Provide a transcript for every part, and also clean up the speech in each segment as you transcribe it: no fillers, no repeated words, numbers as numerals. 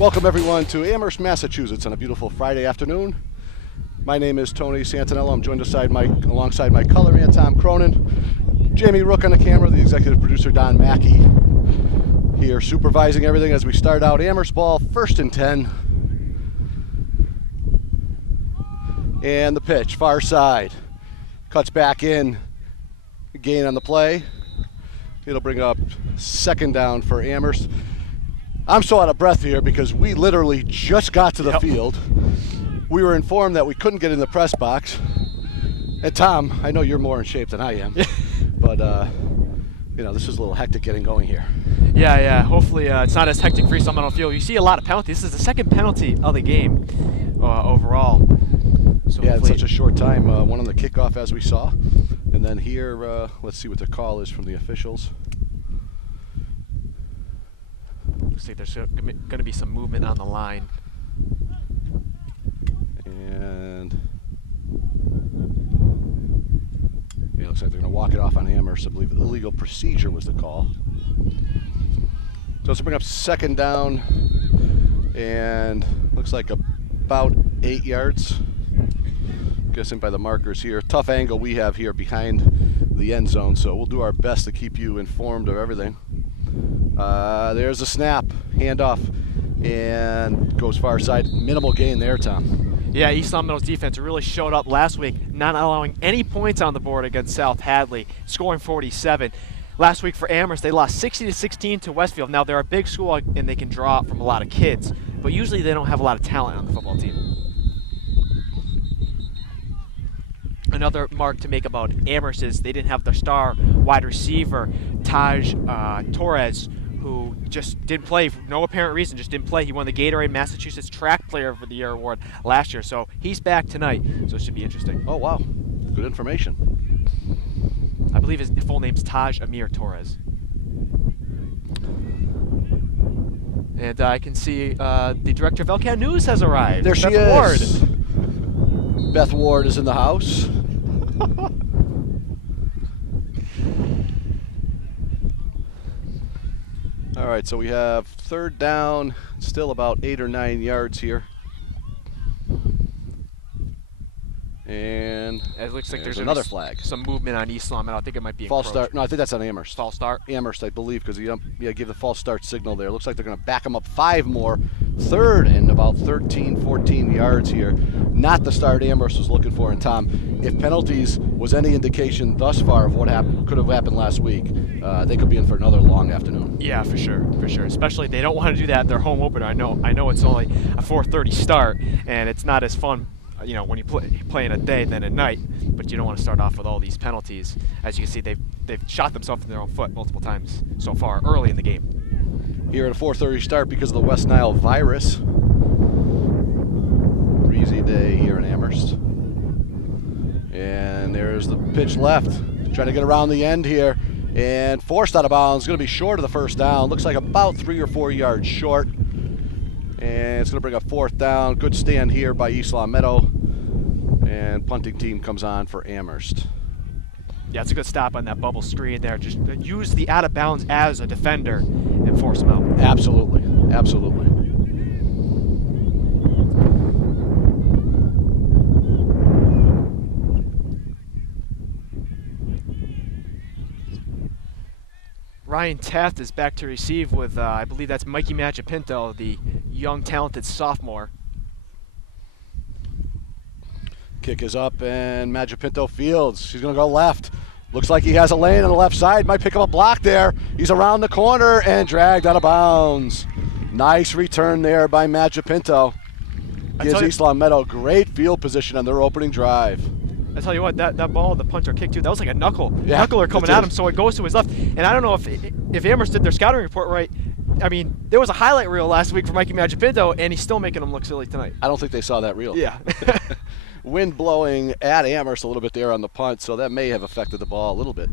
Welcome everyone to Amherst, Massachusetts on a beautiful Friday afternoon. My name is Tony Santaniello. I'm joined alongside my color man, Tom Cronin. Jamie Rook on the camera, the executive producer, Don Mackey, here supervising everything as we start out Amherst ball, 1st and 10. And the pitch, far side. Cuts back in, gain on the play. It'll bring up 2nd down for Amherst. I'm so out of breath here because we literally just got to the field. We were informed that we couldn't get in the press box. And Tom, I know you're more in shape than I am, but this is a little hectic getting going here. Yeah. Hopefully it's not as hectic for East Long Field. You see a lot of penalties. This is the 2nd penalty of the game overall. So yeah, in such a short time. One on the kickoff, as we saw. And then here, let's see what the call is from the officials. Looks like there's going to be some movement on the line. And it looks like they're going to walk it off on Amherst. I believe illegal procedure was the call. So let's bring up 2nd down, and looks like about 8 yards. Guessing by the markers here. Tough angle we have here behind the end zone, so we'll do our best to keep you informed of everything. There's a snap, handoff, and goes far side. Minimal gain there, Tom. Yeah, East Long Meadow's defense really showed up last week, not allowing any points on the board against South Hadley, scoring 47. Last week for Amherst, they lost 60-16 to Westfield. Now, they're a big school, and they can draw from a lot of kids, but usually they don't have a lot of talent on the football team. Another mark to make about Amherst is they didn't have their star wide receiver, Taj Torres, who just didn't play for no apparent reason, just didn't play. He won the Gatorade Massachusetts Track Player of the Year award last year, so he's back tonight, so it should be interesting. Oh, wow. Good information. I believe his full name's Taj Amir Torres. And I can see the director of LCAT News has arrived. There she is. Beth Ward is in the house. All right, so we have 3rd down, still about 8 or 9 yards here. And it looks like there's another flag. Some movement on East Long. I think it might be false start. No, I think that's on Amherst. False start? Amherst, I believe, because he gave the false start signal there. Looks like they're going to back him up 5 more. 3rd and about 13, 14 yards here. Not the start Amherst was looking for. And Tom, if penalties was any indication thus far of what could have happened last week, they could be in for another long afternoon. Yeah, for sure. Especially they don't want to do that at their home opener. I know it's only a 4:30 start, and it's not as fun, when you play in a day than at night. But you don't want to start off with all these penalties. As you can see, they've shot themselves in their own foot multiple times so far early in the game. Here at a 4:30 start because of the West Nile virus. Breezy day here in Amherst. And there's the pitch left. Trying to get around the end here. And forced out of bounds. Going to be short of the 1st down. Looks like about 3 or 4 yards short. And it's going to bring up 4th down. Good stand here by East Long Meadow. And punting team comes on for Amherst. Yeah, it's a good stop on that bubble screen there. Just use the out of bounds as a defender and force them out. Absolutely. Ryan Taft is back to receive with, I believe that's Mikey Magipinto, the young, talented sophomore. Kick is up, and Magipinto fields. She's going to go left. Looks like he has a lane on the left side. Might pick up a block there. He's around the corner and dragged out of bounds. Nice return there by Magipinto. Gives East Long Meadow great field position on their opening drive. I tell you what, that ball, the punter kick too, that was like a knuckler coming at him, so it goes to his left. And I don't know if Amherst did their scouting report right. I mean, there was a highlight reel last week for Mikey Magipinto, and he's still making him look silly tonight. I don't think they saw that reel. Yeah. Wind blowing at Amherst a little bit there on the punt, so that may have affected the ball a little bit.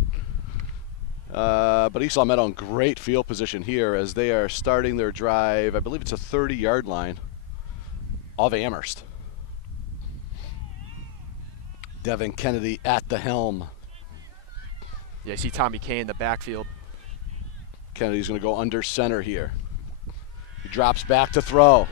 But East Long Meadow in great field position here as they are starting their drive. I believe it's a 30-yard line of Amherst. Devin Kennedy at the helm. Yeah, you see Tommy Kay in the backfield. Kennedy's going to go under center here. He drops back to throw.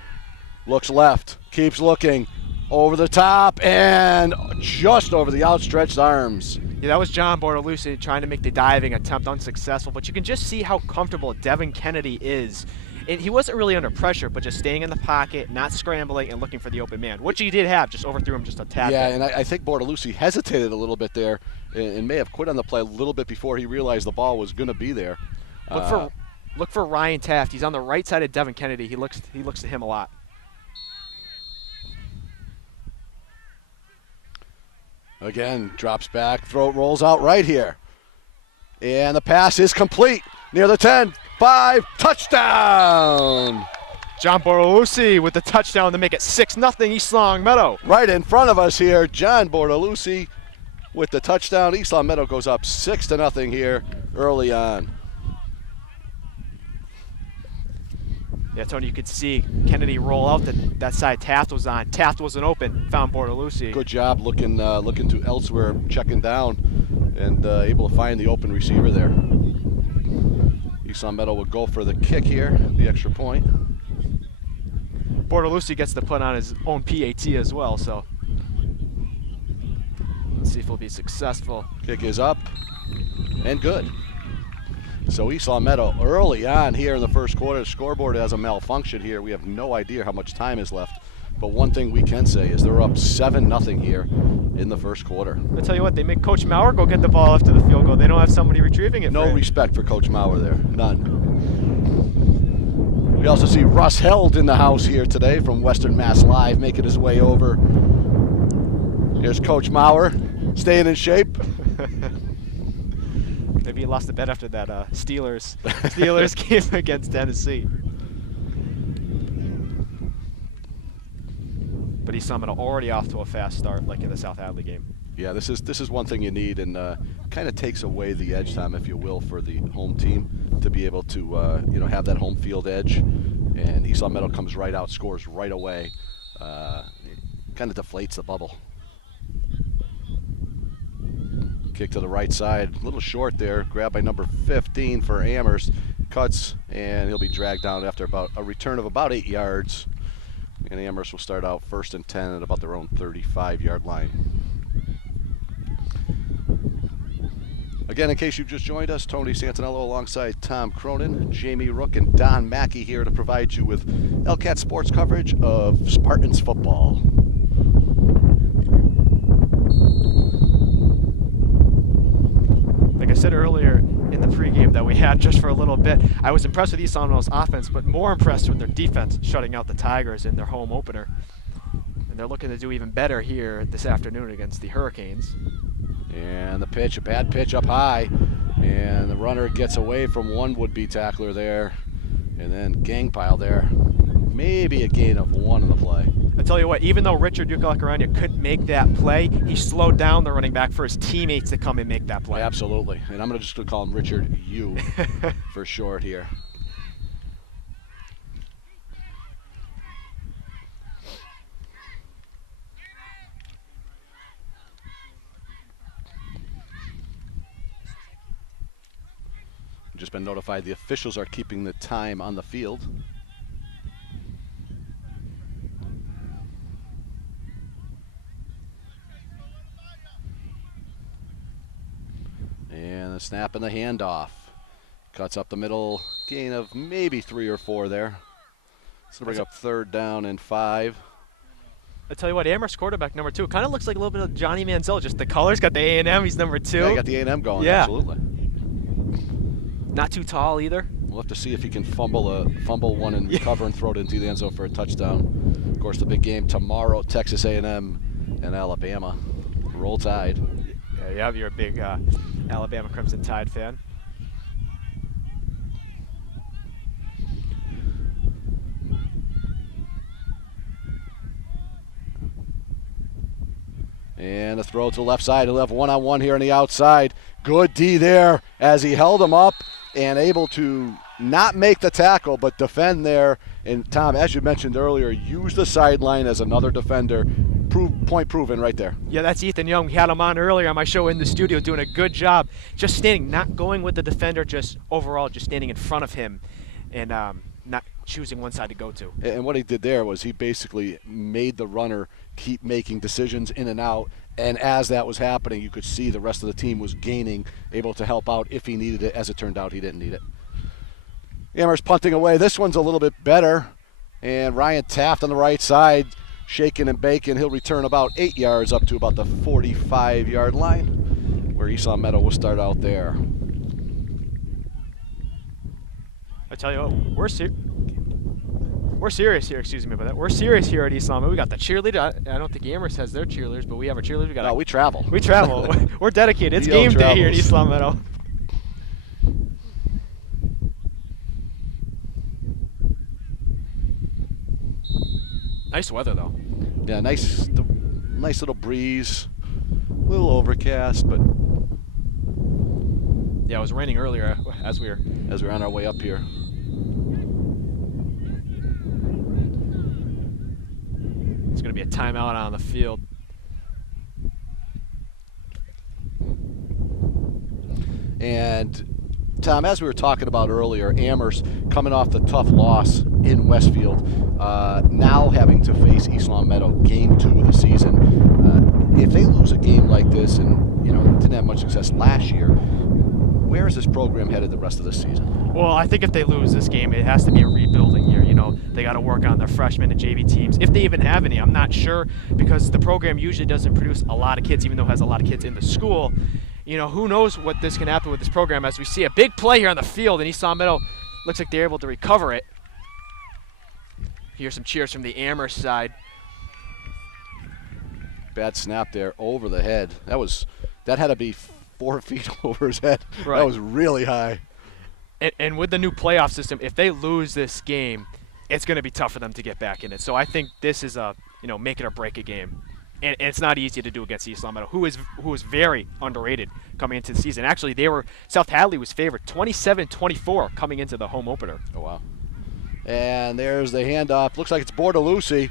Looks left. Keeps looking. Over the top and just over the outstretched arms. Yeah, that was John Bortolucci trying to make the diving attempt unsuccessful, but you can just see how comfortable Devin Kennedy is. And he wasn't really under pressure, but just staying in the pocket, not scrambling, and looking for the open man, which he did have, just overthrew him just a tad. Yeah, and I think Bortolucci hesitated a little bit there and may have quit on the play a little bit before he realized the ball was going to be there. Look for Ryan Taft. He's on the right side of Devin Kennedy. He looks to him a lot. Again, drops back, throw rolls out right here. And the pass is complete. Near the 10, 5, touchdown! John Bortolucci with the touchdown to make it 6-0 East Long Meadow. Right in front of us here, John Bortolucci with the touchdown. East Long Meadow goes up 6-0 here early on. Yeah, Tony, you could see Kennedy roll out that side Taft was on. Taft wasn't open, found Bortolucci. Good job looking to elsewhere, checking down, and able to find the open receiver there. East Long Meadow will go for the kick here, the extra point. Bortolucci gets to put on his own PAT as well, so let's see if he'll be successful. Kick is up and good. So East Long Meadow early on here in the first quarter. The scoreboard has a malfunction here. We have no idea how much time is left. But one thing we can say is they're up 7-0 here in the first quarter. I tell you what, they make Coach Maurer go get the ball after the field goal. They don't have somebody retrieving it. No respect for Coach Maurer there, none. We also see Russ Held in the house here today from Western Mass Live, making his way over. Here's Coach Maurer, staying in shape. Maybe he lost the bet after that Steelers game against Tennessee. But East Long Meadow already off to a fast start, like in the South Hadley game. Yeah, this is one thing you need, and kind of takes away the edge time, if you will, for the home team to be able to have that home field edge. And East Long Meadow comes right out, scores right away. Kind of deflates the bubble. Kick to the right side, a little short there, grabbed by number 15 for Amherst. Cuts, and he'll be dragged down after about a return of about 8 yards. And Amherst will start out 1st and 10 at about their own 35-yard line. Again, in case you've just joined us, Tony Santaniello alongside Tom Cronin, Jamie Rook, and Don Mackey here to provide you with LCAT sports coverage of Spartans football. Like I said earlier in the pregame that we had just for a little bit, I was impressed with East Long Meadow's offense, but more impressed with their defense, shutting out the Tigers in their home opener. And they're looking to do even better here this afternoon against the Hurricanes. And the pitch, a bad pitch up high, and the runner gets away from one would-be tackler there, and then gang pile there. Maybe a gain of 1 in the play. I tell you what, even though Richard Ducalacarania couldn't make that play, he slowed down the running back for his teammates to come and make that play. Absolutely, and I'm just going to call him Richard U for short here. Just been notified the officials are keeping the time on the field. And the snap and the handoff. Cuts up the middle, gain of maybe 3 or 4 there. So bring up 3rd down and 5. I tell you what, Amherst quarterback number 2 kind of looks like a little bit of Johnny Manziel. Just the colors, got the A&M. He's number 2. Yeah, got the A&M going. Yeah. Absolutely. Not too tall either. We'll have to see if he can fumble one and recover and throw it into the end zone for a touchdown. Of course, the big game tomorrow: Texas A&M and Alabama. Roll Tide. Yeah, you're a big Alabama Crimson Tide fan. And the throw to the left side. He'll have one-on-one here on the outside. Good D there as he held him up and able to not make the tackle but defend there. And Tom, as you mentioned earlier, use the sideline as another defender. Point proven right there. Yeah, that's Ethan Young. We had him on earlier on my show in the studio doing a good job just standing, not going with the defender, just overall just standing in front of him. And not choosing one side to go to. And what he did there was he basically made the runner keep making decisions in and out, and as that was happening, you could see the rest of the team was gaining, able to help out if he needed it. As it turned out, he didn't need it. Amherst punting away. This one's a little bit better, and Ryan Taft on the right side, shaking and baking. He'll return about 8 yards up to about the 45-yard line, where East Long Meadow will start out there. I tell you what, we're serious here. Excuse me about that. We're serious here at East Long Meadow. We got the cheerleader. I don't think Amherst has their cheerleaders, but we have our cheerleaders. No, we travel. We travel. We're dedicated. It's DL game day travels. here in East Long Meadow. Nice weather though. Yeah, nice little breeze. A little overcast, but yeah, it was raining earlier as we were on our way up here. It's going to be a timeout on the field. And Tom, as we were talking about earlier, Amherst coming off the tough loss in Westfield, now having to face East Long Meadow game 2 of the season. If they lose a game like this, and didn't have much success last year, where is this program headed the rest of the season? Well, I think if they lose this game, it has to be a rebuilding year. They got to work on their freshman and JV teams. If they even have any, I'm not sure, because the program usually doesn't produce a lot of kids, even though it has a lot of kids in the school. Who knows what this can happen with this program, as we see a big play here on the field, and East Long Meadow looks like they're able to recover it. Here's some cheers from the Amherst side. Bad snap there over the head. That had to be 4 feet over his head. Right. That was really high. And with the new playoff system, if they lose this game, it's going to be tough for them to get back in it. So I think this is a make it or break it game. And it's not easy to do against East Long Meadow, who is very underrated coming into the season. Actually, South Hadley was favored 27-24 coming into the home opener. Oh, wow. And there's the handoff. Looks like it's Bortolucci,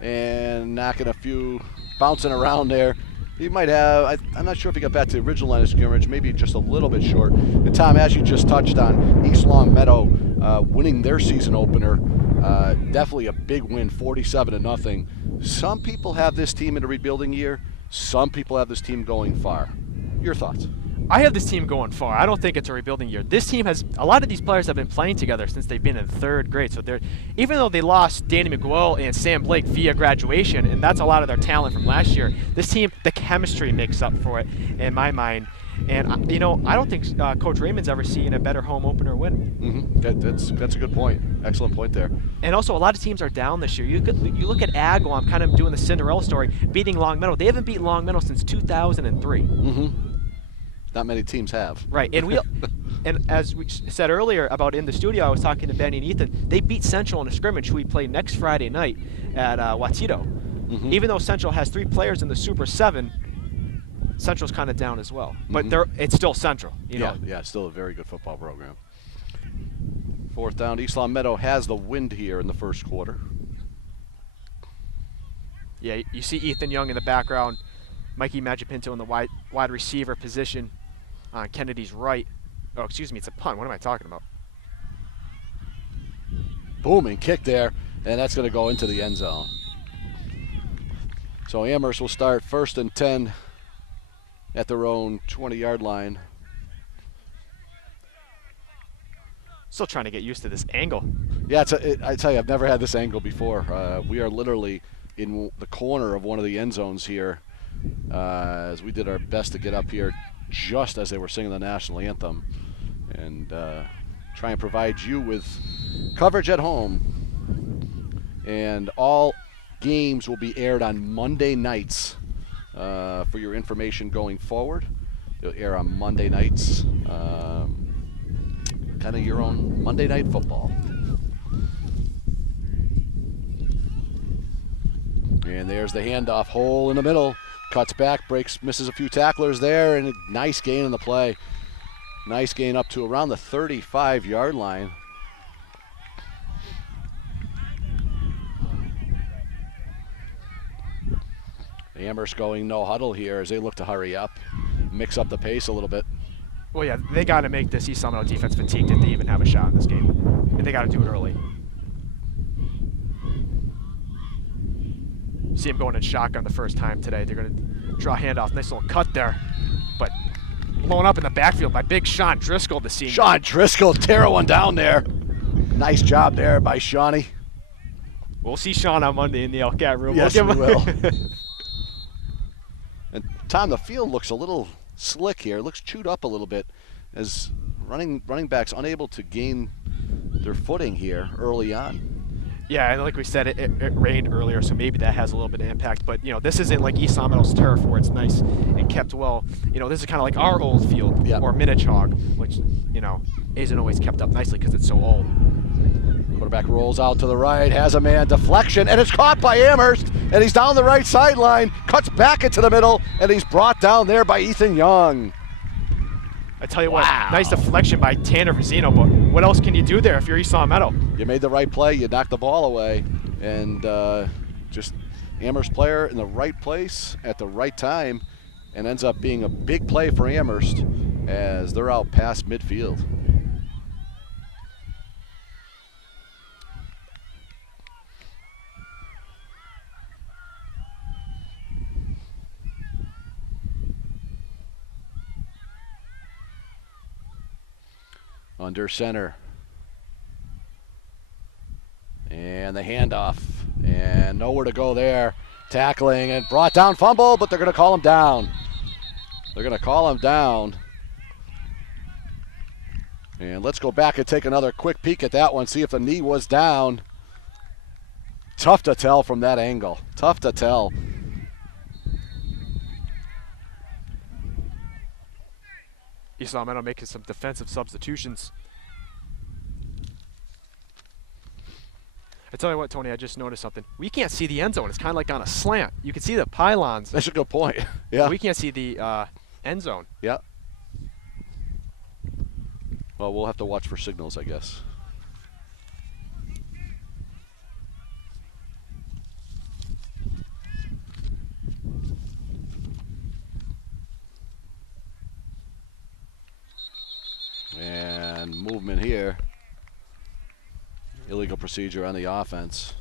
and knocking a few, bouncing around there. He might have, I'm not sure if he got back to the original line of scrimmage, maybe just a little bit short. And Tom, as you just touched on, East Long Meadow winning their season opener, definitely a big win, 47-0. Some people have this team in a rebuilding year. Some people have this team going far. Your thoughts? I have this team going far. I don't think it's a rebuilding year. This team has, a lot of these players have been playing together since they've been in 3rd grade. So even though they lost Danny McGuell and Sam Blake via graduation, and that's a lot of their talent from last year, this team, the chemistry makes up for it in my mind. And I don't think Coach Raymond's ever seen a better home opener win. Mm-hmm. That's a good point. Excellent point there. And also, a lot of teams are down this year. You look at Agawam, I'm kind of doing the Cinderella story, beating Long Meadow. They haven't beaten Long Meadow since 2003. Mm-hmm. Not many teams have. Right, and as we said earlier about in the studio, I was talking to Benny and Ethan. They beat Central in a scrimmage, who we play next Friday night at Watito. Mm-hmm. Even though Central has 3 players in the Super 7, Central's kind of down as well. But it's still Central. Yeah, still a very good football program. 4th down. East Long Meadow has the wind here in the first quarter. Yeah, you see Ethan Young in the background, Mikey Magipinto in the wide receiver position on Kennedy's right. Oh, excuse me, it's a punt. What am I talking about? Booming kick there, and that's going to go into the end zone. So Amherst will start 1st and 10 at their own 20-yard line. Still trying to get used to this angle. Yeah, I tell you, I've never had this angle before. We are literally in the corner of one of the end zones here, as we did our best to get up here just as they were singing the national anthem, and try and provide you with coverage at home. And all games will be aired on Monday nights. For your information going forward, they'll air on Monday nights. Kind of your own Monday Night Football. And there's the handoff, hole in the middle. Cuts back, misses a few tacklers there, and a nice gain in the play. Nice gain up to around the 35-yard line. Amherst going no huddle here as they look to hurry up, mix up the pace a little bit. Well, yeah, they got to make this East Long Meadow defense fatigued if they even have a shot in this game. And they got to do it early. See him going in shotgun the first time today. They're going to draw a handoff. Nice little cut there. But blown up in the backfield by big Sean Driscoll, the senior. Sean Driscoll tear one down there. Nice job there by Shawnee. We'll see Sean on Monday in the Elcat room. Yes, we'll we will. And Tom, the field looks a little slick here. It looks chewed up a little bit as running backs unable to gain their footing here early on. Yeah, and like we said, it rained earlier, so maybe that has a little bit of impact. But, this isn't like East Long Meadow's turf where it's nice and kept well. This is kind of like our old field, or Minnehaha, which, isn't always kept up nicely because it's so old. Quarterback rolls out to the right, has a man, deflection, and it's caught by Amherst, and he's down the right sideline, cuts back into the middle, and he's brought down there by Ethan Young. I tell you what, nice deflection by Tanner Vizino, but what else can you do there if you're East Long Meadow? You made the right play, you knocked the ball away, and just Amherst player in the right place at the right time, and ends up being a big play for Amherst as they're out past midfield. Under center. And the handoff. And nowhere to go there. Tackling and brought down, fumble, but they're going to call him down. They're going to call him down. And let's go back and take another quick peek at that one, see if the knee was down. Tough to tell from that angle. Tough to tell. East Long Meadow making some defensive substitutions. I tell you what, Tony, I just noticed something. We can't see the end zone. It's kind of like on a slant. You can see the pylons. That's a good point. Yeah. We can't see the end zone. Yeah. Well, we'll have to watch for signals, I guess. And movement here. Illegal procedure on the offense.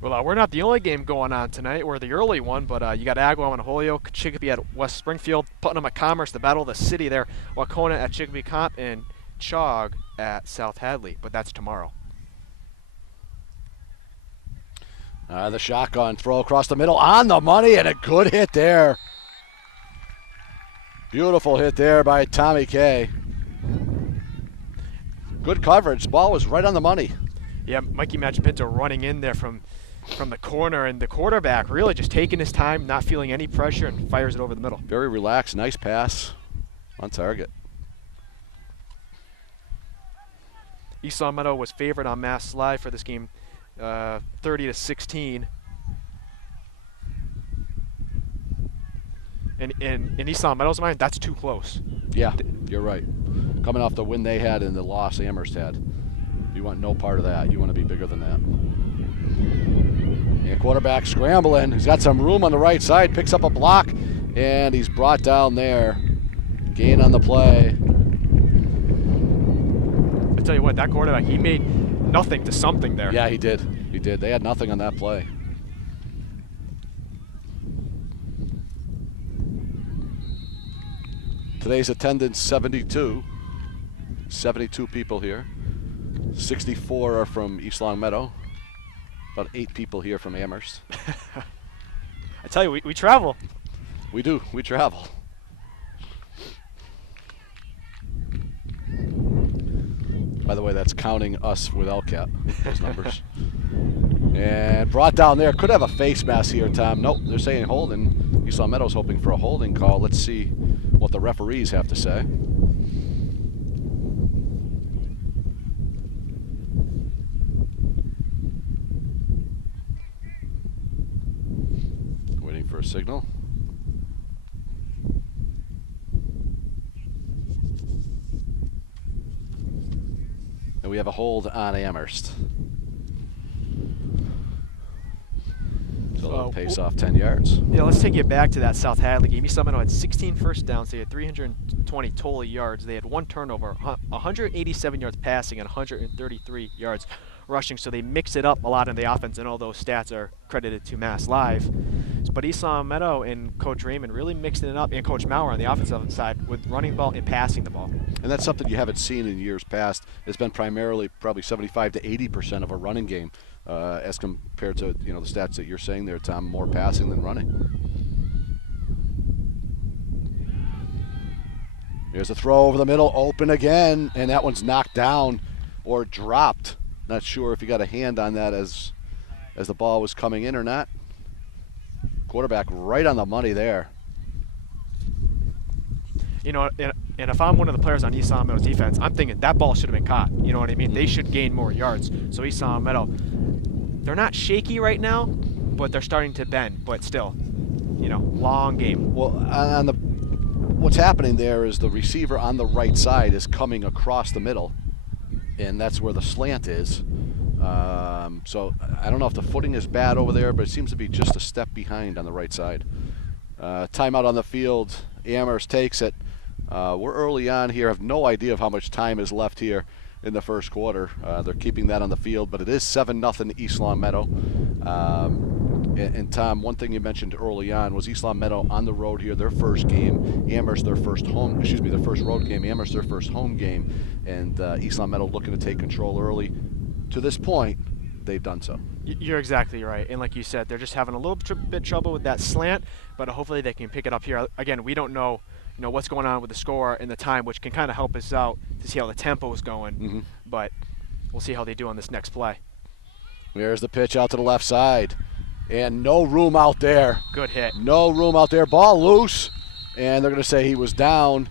Well, we're not the only game going on tonight. We're the early one, but you got Agua and Holyoke, Chicopee at West Springfield, Putnam at Commerce, the Battle of the City there, Wacona at Chicopee Comp, and Chog at South Hadley, but that's tomorrow. The shotgun throw across the middle on the money, and a good hit there. Beautiful hit there by Tommy Kay. Good coverage. The ball was right on the money. Yeah, Mikey Machipinto running in there from the corner, and the quarterback really just taking his time, not feeling any pressure, and fires it over the middle. Very relaxed, nice pass on target. East Long Meadow was favored on Mass Slide for this game, 30-16. And in East Long Meadow's mind, that's too close. Yeah, you're right. Coming off the win they had and the loss Amherst had. You want no part of that. You want to be bigger than that. And quarterback scrambling. He's got some room on the right side. Picks up a block, and he's brought down there. Gain on the play. I tell you what, that quarterback, he made nothing to something there. Yeah, he did. He did. They had nothing on that play. Today's attendance 72. 72 people here. 64 are from East Long Meadow. About 8 people here from Amherst. I tell you, we travel. We do. We travel. By the way, that's counting us with LCAT, those numbers. And brought down there. Could have a face mask here, Tom. Nope, they're saying holding. East Long Meadow's hoping for a holding call. Let's see what the referees have to say. Waiting for a signal. And we have a hold on Amherst. So they'll pace off 10 yards. Yeah, let's take you back to that South Hadley game. East Long Meadow had 16 first downs. They had 320 total yards. They had 1 turnover, 187 yards passing, and 133 yards rushing. So they mix it up a lot in the offense, and all those stats are credited to Mass Live. But East Long Meadow and Coach Raymond really mixing it up, and Coach Maurer on the offensive side with running the ball and passing the ball. And that's something you haven't seen in years past. It's been primarily probably 75 to 80% of a running game. As compared to the stats that you're saying there, Tom, more passing than running. Here's a throw over the middle, open again, and that one's knocked down or dropped. Not sure if you got a hand on that as the ball was coming in or not. Quarterback right on the money there. And if I'm one of the players on East Long Meadow's defense, I'm thinking that ball should have been caught. You know what I mean? They should gain more yards. So East Long Meadow, they're not shaky right now, but they're starting to bend. But still, long game. Well, what's happening there is the receiver on the right side is coming across the middle, and that's where the slant is. So I don't know if the footing is bad over there, but it seems to be just a step behind on the right side. Timeout on the field. Amherst takes it. We're early on here. I have no idea of how much time is left here in the first quarter. They're keeping that on the field, but it is 7-0 East Long Meadow. And Tom, one thing you mentioned early on was East Long Meadow on the road here, their first game. Amherst their first road game. Amherst their first home game. And East Long Meadow looking to take control early. To this point, they've done so. You're exactly right. And like you said, they're just having a little bit trouble with that slant, but hopefully they can pick it up here. Again, we don't know what's going on with the score and the time, which can kind of help us out to see how the tempo is going. Mm-hmm. But we'll see how they do on this next play. There's the pitch out to the left side. And no room out there. Good hit. No room out there. Ball loose. And they're going to say he was down.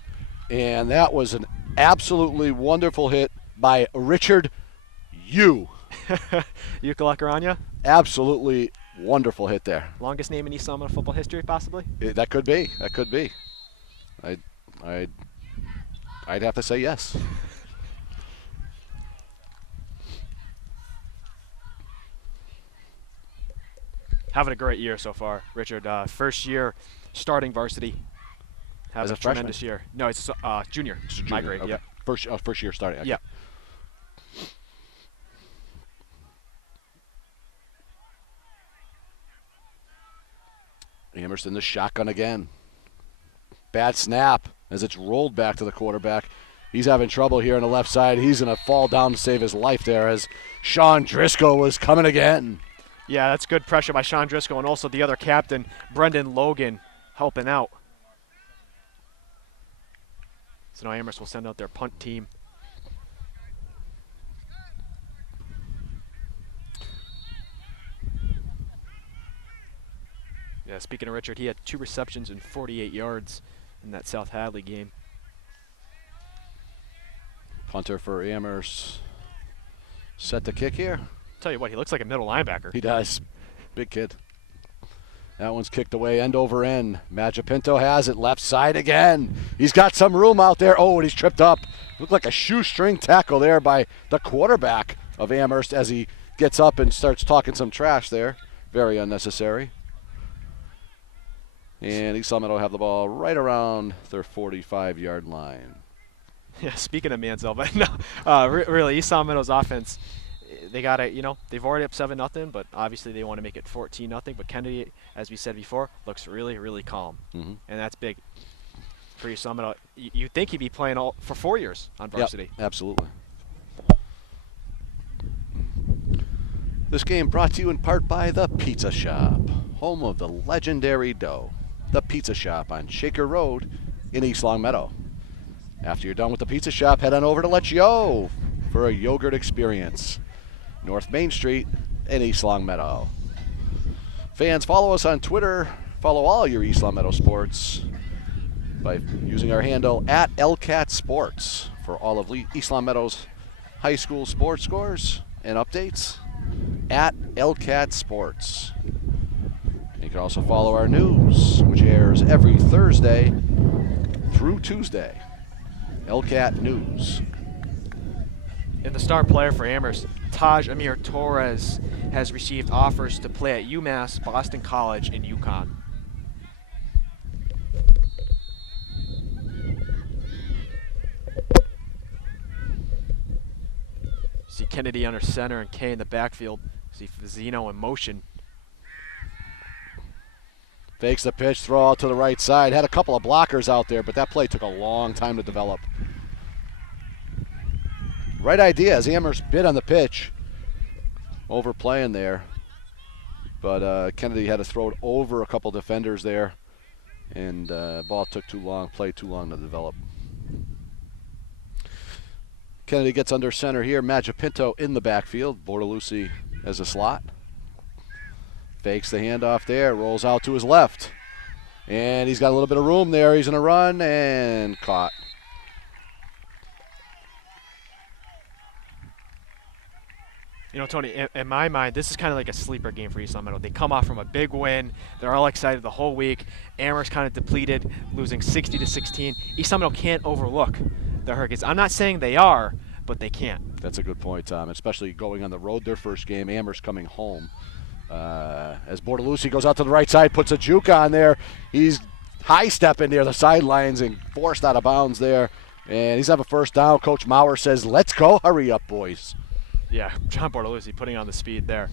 And that was an absolutely wonderful hit by Richard Yu. Ukalakaranha? Absolutely wonderful hit there. Longest name in East Long Meadow football history, possibly? That could be. That could be. I'd have to say yes. Having a great year so far, Richard. First year starting varsity. Having As a tremendous year. No, it's junior. It's a junior. My grade, okay. yeah. First year starting. Okay. Yeah. Amherst in the shotgun again. Bad snap as it's rolled back to the quarterback. He's having trouble here on the left side. He's going to fall down to save his life there as Sean Driscoll was coming again. Yeah, that's good pressure by Sean Driscoll and also the other captain, Brendan Logan, helping out. So now Amherst will send out their punt team. Yeah, speaking of Richard, he had 2 receptions and 48 yards in that South Hadley game. Punter for Amherst. Set the kick here. Tell you what, he looks like a middle linebacker. He does. Big kid. That one's kicked away end over end. Magipinto has it left side again. He's got some room out there. Oh, and he's tripped up. Looked like a shoestring tackle there by the quarterback of Amherst as he gets up and starts talking some trash there. Very unnecessary. And East Long Meadow will have the ball right around their 45-yard line. Yeah, speaking of Mansell, but no, really, East Long Meadow's offense, they got to, they've already up 7-0, but obviously they want to make it 14-0. But Kennedy, as we said before, looks really, really calm, and that's big for East Long Meadow. You'd think he'd be playing for 4 years on varsity. Yep, absolutely. This game brought to you in part by The Pizza Shop, home of the legendary dough. The Pizza Shop on Shaker Road in East Long Meadow. After you're done with the Pizza Shop, head on over to Let's Yo for a yogurt experience. North Main Street in East Long Meadow. Fans, follow us on Twitter. Follow all your East Long Meadow sports by using our handle at LCAT Sports for all of East Long Meadow's high school sports scores and updates at LCAT Sports. You can also follow our news, which airs every Thursday through Tuesday. LCAT News. And the star player for Amherst, Taj Amir Torres, has received offers to play at UMass Boston College in Yukon. See Kennedy under center and Kay in the backfield. See Zeno in motion. Fakes the pitch, throw out to the right side. Had a couple of blockers out there, but that play took a long time to develop. Right idea as Amherst bit on the pitch. Overplaying there. But Kennedy had to throw it over a couple defenders there. And ball took too long, play too long to develop. Kennedy gets under center here. Magipinto in the backfield. Bortolucci as a slot. Fakes the handoff there, rolls out to his left. And he's got a little bit of room there. He's going to run and caught. You know, Tony, in my mind, this is kind of like a sleeper game for East Long Meadow. They come off from a big win. They're all excited the whole week. Amherst kind of depleted, losing 60-16. East Long Meadow can't overlook the Hurricanes. I'm not saying they are, but they can't. That's a good point, Tom, especially going on the road their first game. Amherst coming home. As Bortolucci goes out to the right side, puts a juke on there. He's high-stepping near the sidelines and forced out of bounds there. And he's having a first down. Coach Maurer says, let's go. Hurry up, boys. Yeah, John Bortolucci putting on the speed there.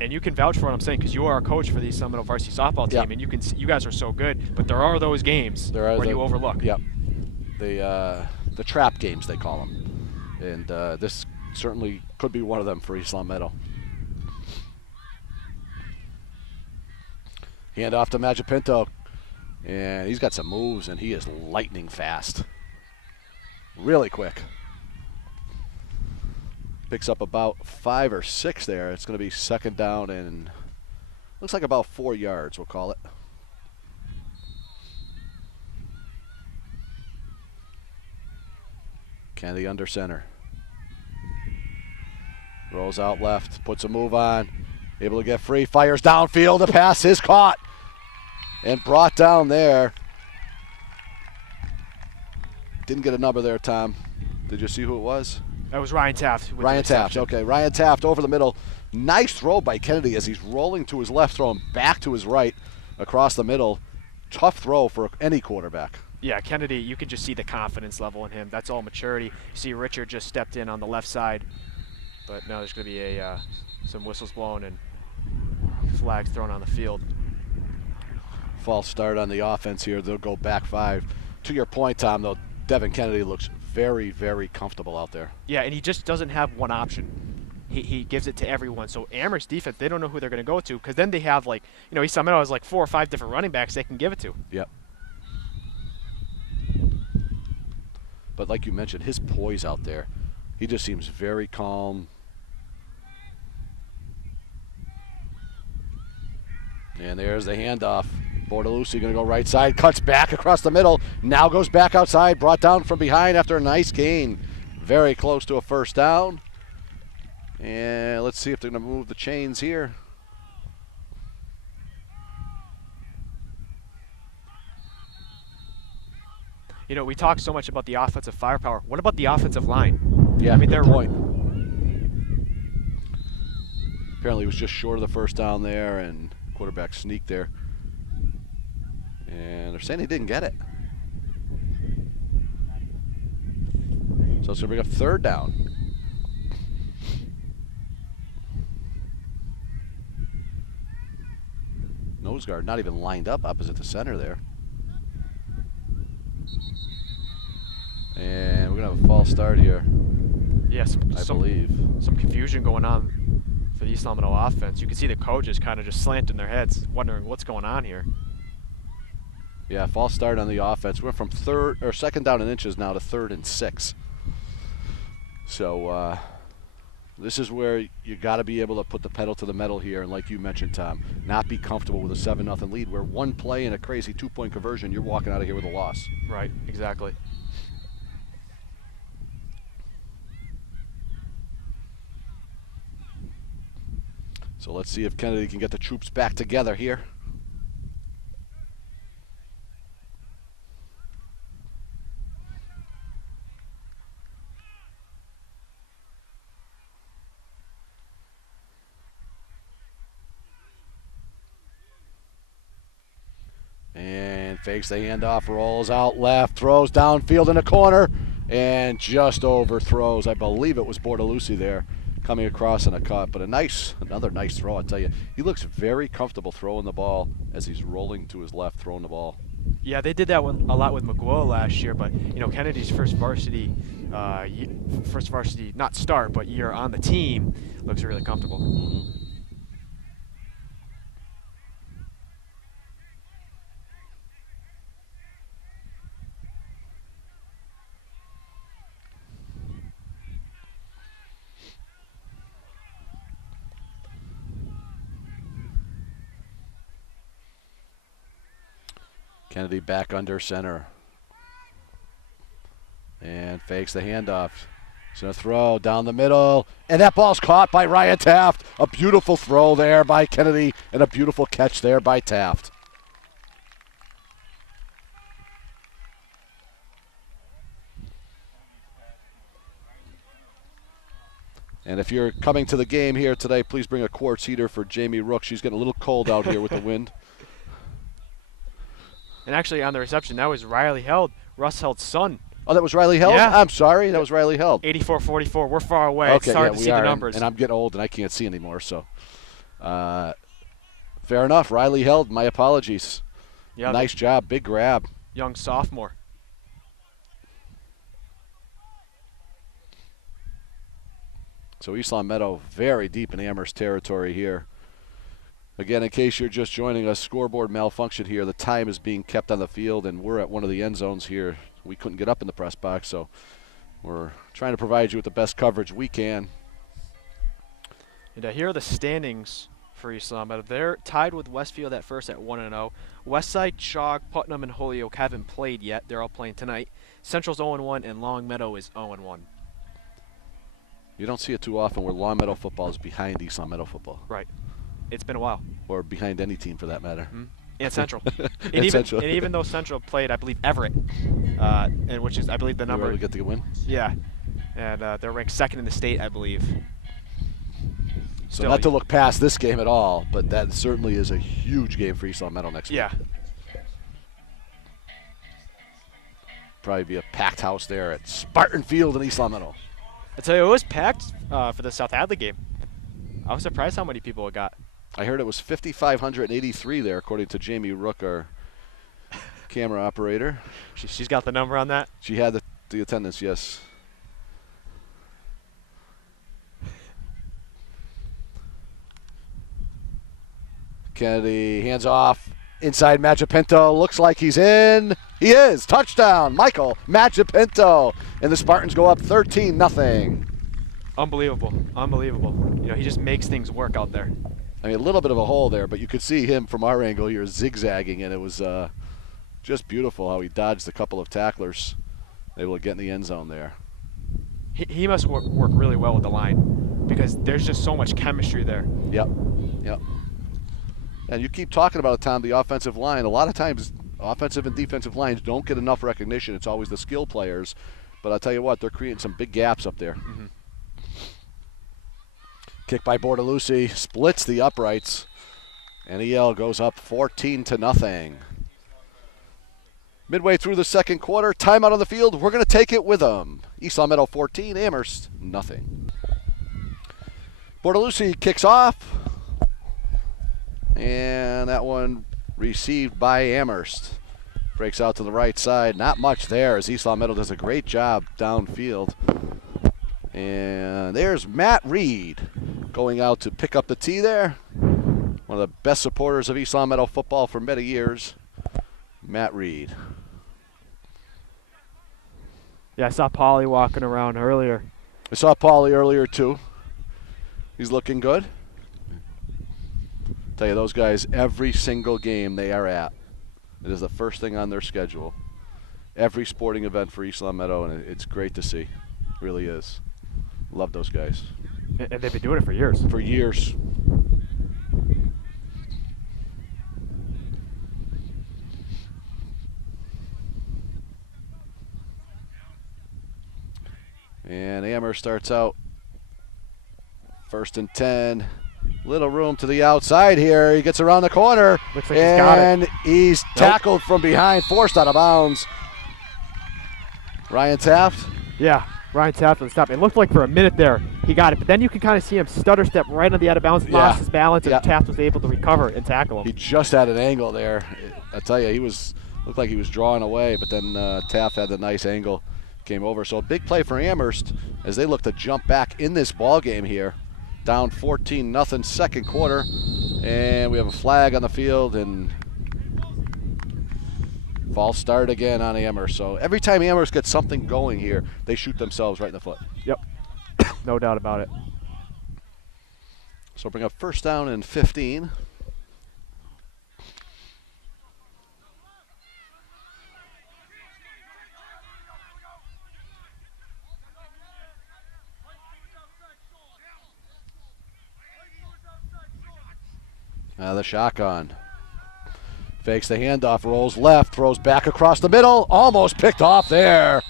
And you can vouch for what I'm saying because you are a coach for the East Long Meadow varsity softball team, Yep. and you guys are so good. But there are those games where you overlook. Yep. The trap games, they call them. And this certainly could be one of them for East Long Meadow. Hand off to Magipinto. And he's got some moves, and he is lightning fast. Really quick. Picks up about 5 or 6 there. It's going to be second down and looks like about 4 yards, we'll call it. Kennedy under center. Rolls out left, puts a move on. Able to get free, fires downfield. The pass is caught and brought down there. Didn't get a number there, Tom. Did you see who it was? That was Ryan Taft. Ryan Taft, okay. Ryan Taft over the middle. Nice throw by Kennedy as he's rolling to his left, throwing back to his right across the middle. Tough throw for any quarterback. Yeah, Kennedy, you can just see the confidence level in him. That's all maturity. You see Richard just stepped in on the left side. But now there's going to be some whistles blown and flags thrown on the field. False start on the offense here. They'll go back 5. To your point, Tom, though, Devin Kennedy looks very, very comfortable out there. Yeah, and he just doesn't have one option. He gives it to everyone. So Amherst defense, they don't know who they're going to go to because then they have East Long Meadow has 4 or 5 different running backs they can give it to. Yep. But like you mentioned, his poise out there, he just seems very calm. And there's the handoff. Bortolucci going to go right side, cuts back across the middle, now goes back outside, brought down from behind after a nice gain. Very close to a first down. And let's see if they're going to move the chains here. You know, we talk so much about the offensive firepower. What about the offensive line? Yeah, I mean, good point. Apparently he was just short of the first down there, and quarterback sneaked there. And they're saying he didn't get it. So it's going to bring up third down. Nose guard not even lined up opposite the center there. And we're going to have a false start here. Yeah, I believe. Some confusion going on for the East Long Meadow offense. You can see the coaches kind of just slanting their heads, wondering what's going on here. Yeah, false start on the offense. We're from second down and inches now to 3rd and 6. So this is where you got to be able to put the pedal to the metal here, and like you mentioned, Tom, not be comfortable with a 7-0 lead where one play and a crazy 2-point conversion, you're walking out of here with a loss. Right, exactly. So let's see if Kennedy can get the troops back together here. fakes the handoff, rolls out left, throws downfield in the corner, and just overthrows. I believe it was Bortolucci there coming across in a cut, but another nice throw. I tell you, he looks very comfortable throwing the ball as he's rolling to his left, throwing the ball. Yeah, they did that a lot with McGuo last year, but Kennedy's first varsity, not start, but year on the team, looks really comfortable. Mm-hmm. Kennedy back under center. And fakes the handoff. He's going to throw down the middle. And that ball's caught by Ryan Taft. A beautiful throw there by Kennedy and a beautiful catch there by Taft. And if you're coming to the game here today, please bring a quartz heater for Jamie Rook. She's getting a little cold out here with the wind. And actually on the reception, that was Riley Russ Held's son. Oh, that was Riley Held? Yeah. I'm sorry, that was Riley Held. 84-44, we're far away. Okay, it's hard yeah, to see the numbers. And I'm getting old and I can't see anymore, so. Fair enough, Riley Held, my apologies. Yeah, nice job, big grab. Young sophomore. So East Long Meadow very deep in Amherst territory here. Again, in case you're just joining us, scoreboard malfunction here. The time is being kept on the field, and we're at one of the end zones here. We couldn't get up in the press box, so we're trying to provide you with the best coverage we can. And here are the standings for East Long Meadow. They're tied with Westfield at first at 1-0. Westside, Shog, Putnam, and Holyoke haven't played yet. They're all playing tonight. Central's 0-1, and Long Meadow is 0-1. You don't see it too often where Long Meadow football is behind East Long Meadow football. Right. It's been a while. Or behind any team for that matter. Mm-hmm. And Central. And even though Central played, I believe, Everett, and which is, I believe, the number. Where we get the win? Yeah. And they're ranked second in the state, I believe. So not to look past this game at all, but that certainly is a huge game for East Long Meadow next week. Yeah. Probably be a packed house there at Spartan Field in East Long Meadow. I tell you, it was packed for the South Hadley game. I was surprised how many people it got. I heard it was 5,583 there, according to Jamie Rook, our camera operator. She's got the number on that? She had the attendance, yes. Kennedy, hands off. Inside Magipinto, looks like he's in. He is. Touchdown, Michael Magipinto. And the Spartans go up 13-0. Unbelievable. Unbelievable. He just makes things work out there. I mean, a little bit of a hole there, but you could see him from our angle here zigzagging, and it was just beautiful how he dodged a couple of tacklers, able to get in the end zone there. He must work really well with the line because there's just so much chemistry there. Yep. And you keep talking about it, Tom, the offensive line. A lot of times, offensive and defensive lines don't get enough recognition. It's always the skill players. But I'll tell you what, they're creating some big gaps up there. Mm-hmm. Kick by Bortolucci, splits the uprights. NEL goes up 14-0. Midway through the second quarter, timeout on the field. We're going to take it with them. East Long Meadow 14, Amherst 0. Bortolucci kicks off. And that one received by Amherst. Breaks out to the right side. Not much there as East Long Meadow does a great job downfield. And there's Matt Reed going out to pick up the tee there. One of the best supporters of East Long Meadow football for many years, Matt Reed. Yeah, I saw Paulie walking around earlier. I saw Paulie earlier too. He's looking good. Tell you, those guys, every single game they are at, it is the first thing on their schedule. Every sporting event for East Long Meadow, and it's great to see. It really is. Love those guys. And they've been doing it for years. For years. And Amherst starts out 1st and 10. Little room to the outside here. He gets around the corner. Looks like he's got it. And he's tackled from behind, forced out of bounds. Ryan Taft? Yeah, Ryan Taft on the stop. It looked like for a minute there he got it, but then you can kind of see him stutter step right on the out of bounds, lost his balance, and Taft was able to recover and tackle him. He just had an angle there. I tell you, looked like he was drawing away, but then Taft had the nice angle, came over. So a big play for Amherst as they look to jump back in this ball game here. Down 14-0 second quarter, and we have a flag on the field and false start again on Amherst. So every time Amherst gets something going here, they shoot themselves right in the foot. Yep, no doubt about it. So bring up first down and 15. The shotgun. Fakes the handoff, rolls left, throws back across the middle, almost picked off there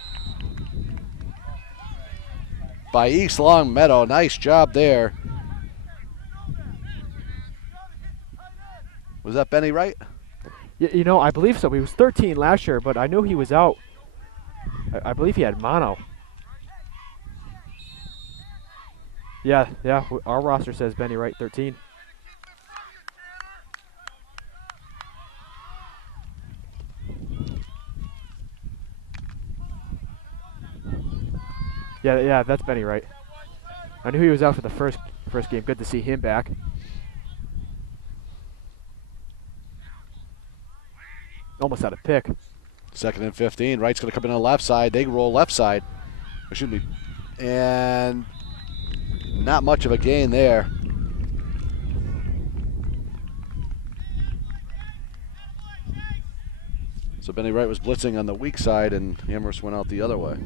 by East Longmeadow. Nice job there. Was that Benny Wright? You know, I believe so. He was 13 last year, but I knew he was out. I believe he had mono. Yeah, our roster says Benny Wright 13. Yeah, that's Benny Wright. I knew he was out for the first game. Good to see him back. Almost had a pick. Second and 15. Wright's going to come in on the left side. They roll left side. Excuse me. And not much of a gain there. So Benny Wright was blitzing on the weak side, and Amherst went out the other way.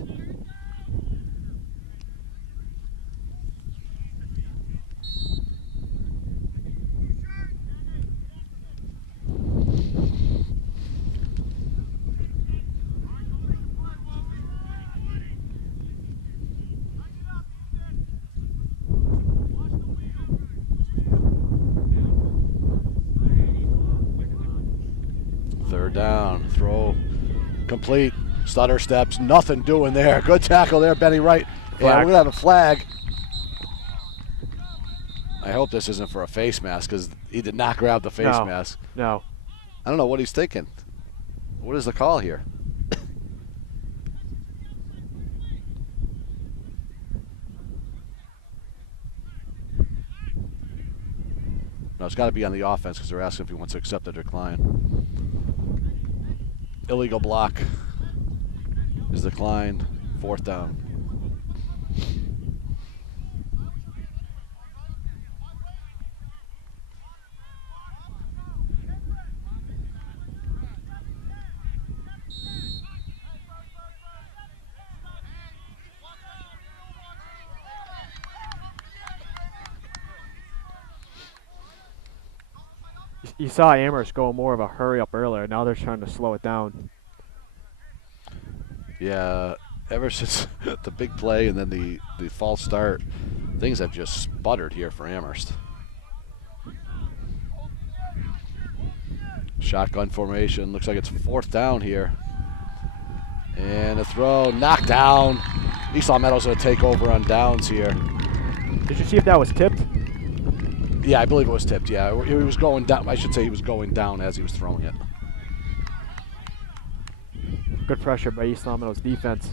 Third down, throw complete, stutter steps, nothing doing there. Good tackle there, Benny Wright. Yeah, we're going to have a flag. I hope this isn't for a face mask because he did not grab the face mask. No. I don't know what he's thinking. What is the call here? No, it's got to be on the offense because they're asking if he wants to accept the decline. Illegal block is declined. Fourth down. You saw Amherst go more of a hurry up earlier. Now they're trying to slow it down. Yeah, ever since the big play and then the false start, things have just sputtered here for Amherst. Shotgun formation. Looks like it's fourth down here. And a throw knocked down. East Longmeadow's going to take over on downs here. Did you see if that was tipped? Yeah, I believe it was tipped. Yeah, he was going down. I should say he was going down as he was throwing it. Good pressure by East Longmeadow's defense.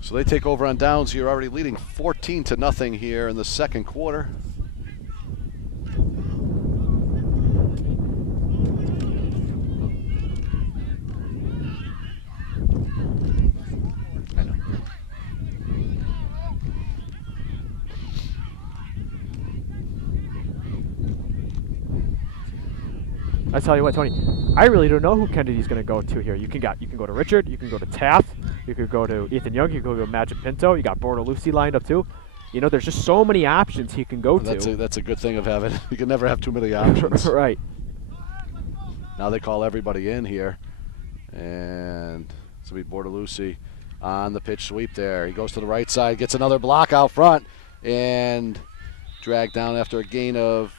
So they take over on downs here, already leading 14-0 here in the second quarter. I know. I tell you what, Tony, I really don't know who Kennedy's going to go to here. You can go to Richard, you can go to Taft, you could go to Ethan Young, you could go to Magic Pinto, you got Bortolucci lined up too. You know, there's just so many options he can go to. That's a good thing of having. You can never have too many options. Right. Now they call everybody in here, and it's going to be Bortolucci on the pitch sweep there. He goes to the right side, gets another block out front, and dragged down after a gain of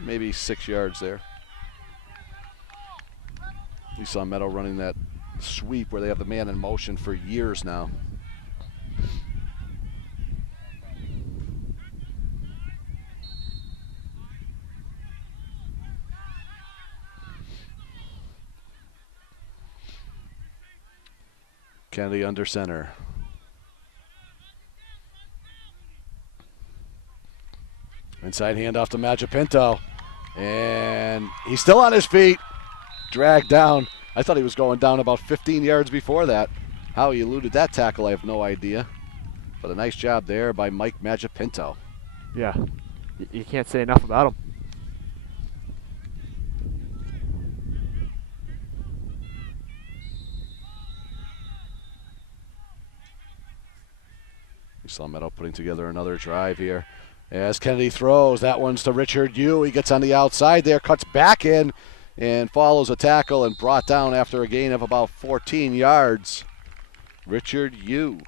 maybe 6 yards there. You saw Meadow running that sweep where they have the man in motion for years now. Kennedy under center. Inside handoff to Magipinto. And he's still on his feet. Dragged down. I thought he was going down about 15 yards before that. How he eluded that tackle, I have no idea. But a nice job there by Mike Magipinto. Yeah, you can't say enough about him. You saw Meadow putting together another drive here. As Kennedy throws, that one's to Richard Yu. He gets on the outside there, cuts back in, and follows a tackle and brought down after a gain of about 14 yards. Richard Yu.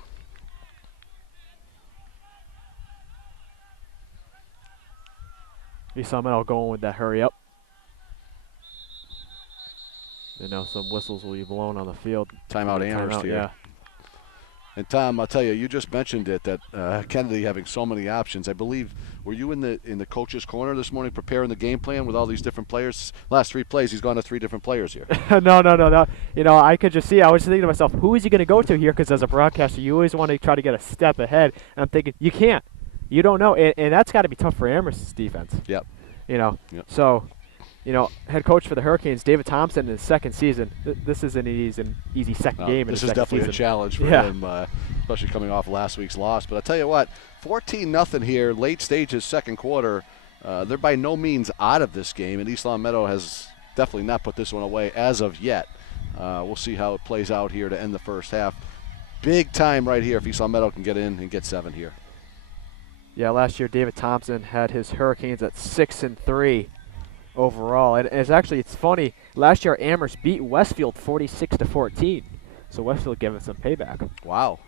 You saw Meadow going with that hurry up. And now some whistles will be blown on the field. Timeout Amherst here. Yeah. And Tom, I'll tell you, you just mentioned it, that Kennedy having so many options. I believe, were you in the coach's corner this morning preparing the game plan with all these different players? Last 3 plays, he's gone to 3 different players here. No. You know, I could just see, I was thinking to myself, who is he going to go to here? Because as a broadcaster, you always want to try to get a step ahead. And I'm thinking, you can't. You don't know. And that's got to be tough for Amherst's defense. Yep. You know, Yep. So, you know, head coach for the Hurricanes, David Thompson, in his second season. This isn't an easy second game in his This is second definitely season. a challenge for him, especially coming off last week's loss. But I tell you what, 14-0 here, late stages, second quarter. They're by no means out of this game, and East Long Meadow has definitely not put this one away as of yet. We'll see how it plays out here to end the first half. Big time right here if East Long Meadow can get in and get 7 here. Yeah, last year David Thompson had his Hurricanes at 6-3 overall, and it's funny. Last year Amherst beat Westfield 46-14, so Westfield giving some payback. Wow.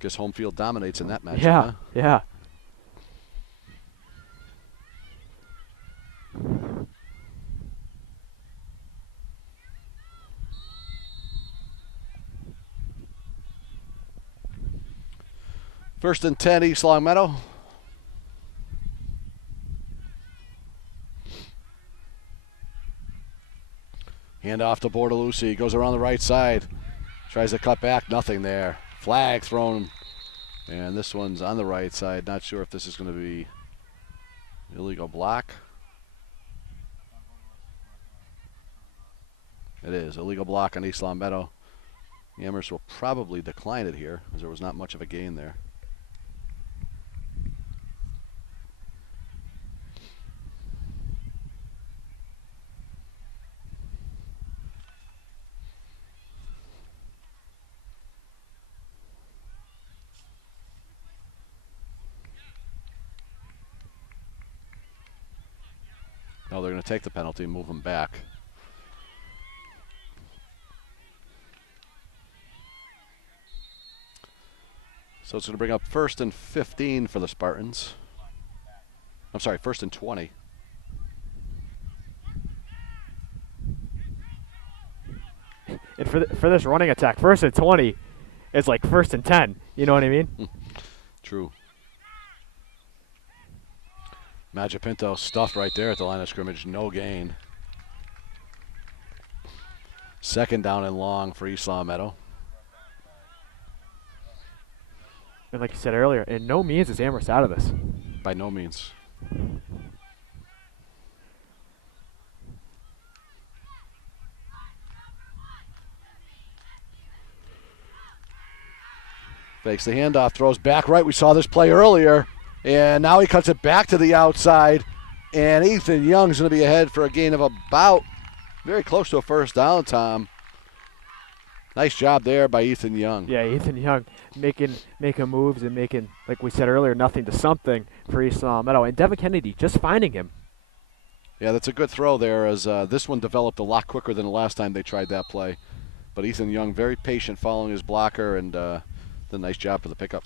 Guess home field dominates in that matchup. Yeah, huh? yeah. First and 10, East Long Meadow. Hand off to Bortolucci. Goes around the right side. Tries to cut back. Nothing there. Flag thrown. And this one's on the right side. Not sure if this is going to be illegal block. It is. Illegal block on East Long Meadow. Amherst will probably decline it here, as there was not much of a gain there. No, they're going to take the penalty and move them back. So it's going to bring up 1st and 15 for the Spartans. I'm sorry, 1st and 20. And for this running attack, 1st and 20 is like 1st and 10. You know what I mean? True. Magipinto stuffed right there at the line of scrimmage. No gain. 2nd down and long for East Long Meadow. And like you said earlier, in no means is Amherst out of this. By no means. Fakes the handoff, throws back right. We saw this play earlier. And now he cuts it back to the outside. And Ethan Young's going to be ahead for a gain of about very close to a 1st down, Tom. Nice job there by Ethan Young. Yeah, Ethan Young making moves and making, like we said earlier, nothing to something for East Long Meadow. And Devin Kennedy just finding him. Yeah, that's a good throw there, as this one developed a lot quicker than the last time they tried that play. But Ethan Young very patient following his blocker, and the nice job for the pickup.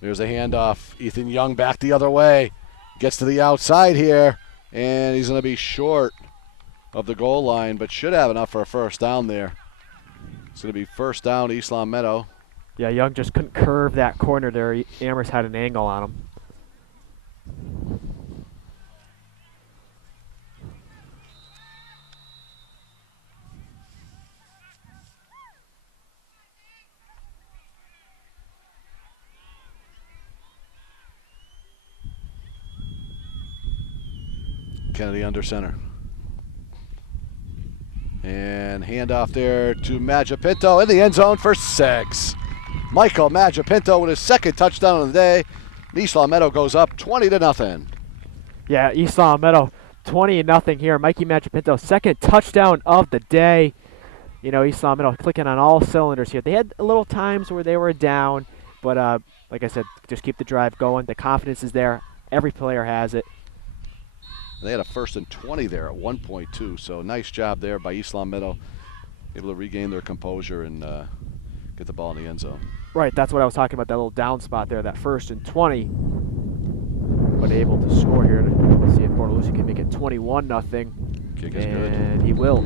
There's a handoff. Ethan Young back the other way. Gets to the outside here, and he's going to be short of the goal line, but should have enough for a first down there. It's going to be first down, East Long Meadow. Yeah, Young just couldn't curve that corner there. Amherst had an angle on him. Kennedy under center. And handoff there to Magipinto in the end zone for 6. Michael Magipinto with his second touchdown of the day. East Long Meadow goes up 20-0. Yeah, East Long Meadow 20-0 here. Mikey Magipinto, second touchdown of the day. You know, East Long Meadow clicking on all cylinders here. They had little times where they were down, but like I said, just keep the drive going. The confidence is there. Every player has it. They had a 1st and 20 there at 1.2, so nice job there by East Long Meadow, able to regain their composure and get the ball in the end zone. Right, that's what I was talking about, that little down spot there, that 1st and 20. But able to score here. Let's see if Bortolucci can make it 21-0. Kick is good. And he will.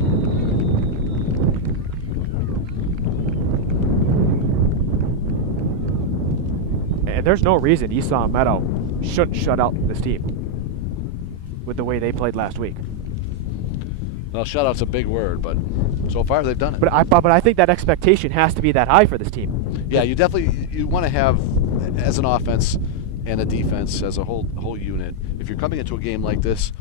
And there's no reason East Long Meadow shouldn't shut out this team with the way they played last week. Well, shutout's a big word, but so far they've done it. But I think that expectation has to be that high for this team. Yeah, you want to have, as an offense and a defense, as a whole unit, if you're coming into a game like this,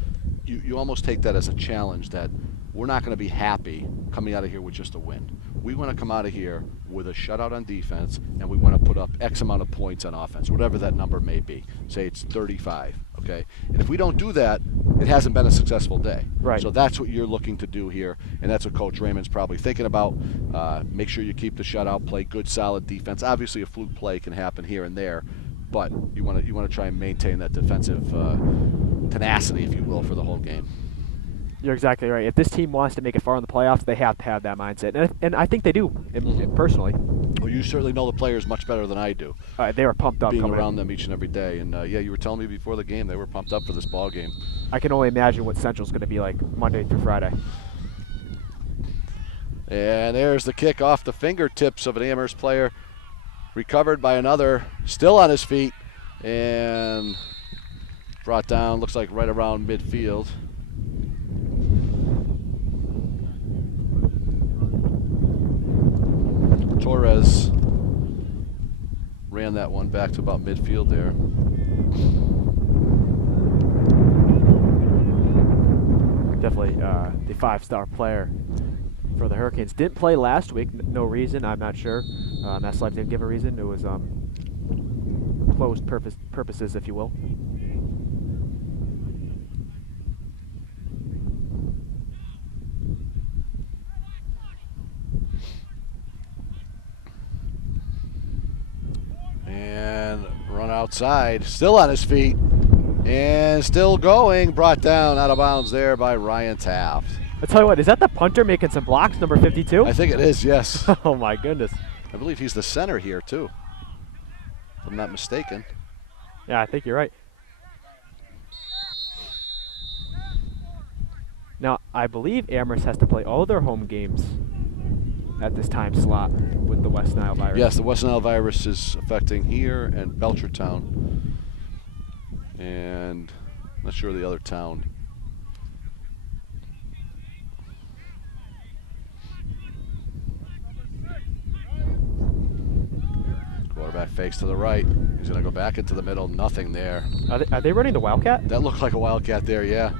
you almost take that as a challenge that we're not going to be happy coming out of here with just a win. We want to come out of here with a shutout on defense, and we want to put up X amount of points on offense, whatever that number may be. Say it's 35, okay? And if we don't do that, it hasn't been a successful day. Right. So that's what you're looking to do here, and that's what Coach Raymond's probably thinking about. Make sure you keep the shutout, play good, solid defense. Obviously, a fluke play can happen here and there, but you want to try and maintain that defensive tenacity, if you will, for the whole game. You're exactly right. If this team wants to make it far in the playoffs, they have to have that mindset. And I think they do, personally. Well, you certainly know the players much better than I do. They were pumped up being coming around in. them each and every day. And, yeah, you were telling me before the game they were pumped up for this ball game. I can only imagine what Central's going to be like Monday through Friday. And there's the kick off the fingertips of an Amherst player. Recovered by another, still on his feet. And brought down, looks like right around midfield. Torres ran that one back to about midfield there. Definitely the 5-star player for the Hurricanes. Didn't play last week, no reason, I'm not sure. Mass Life didn't give a reason. It was closed purposes, if you will. And run outside, still on his feet, and still going, brought down out of bounds there by Ryan Taft. I'll tell you what, is that the punter making some blocks, number 52? I think it is, yes. Oh my goodness. I believe he's the center here too, if I'm not mistaken. Yeah, I think you're right. Now, I believe Amherst has to play all their home games at this time slot with the West Nile virus. Yes, the West Nile virus is affecting here and Belchertown. And I'm not sure the other town. Quarterback fakes to the right. He's going to go back into the middle. Nothing there. Are they running the Wildcat? That looked like a Wildcat there, yeah.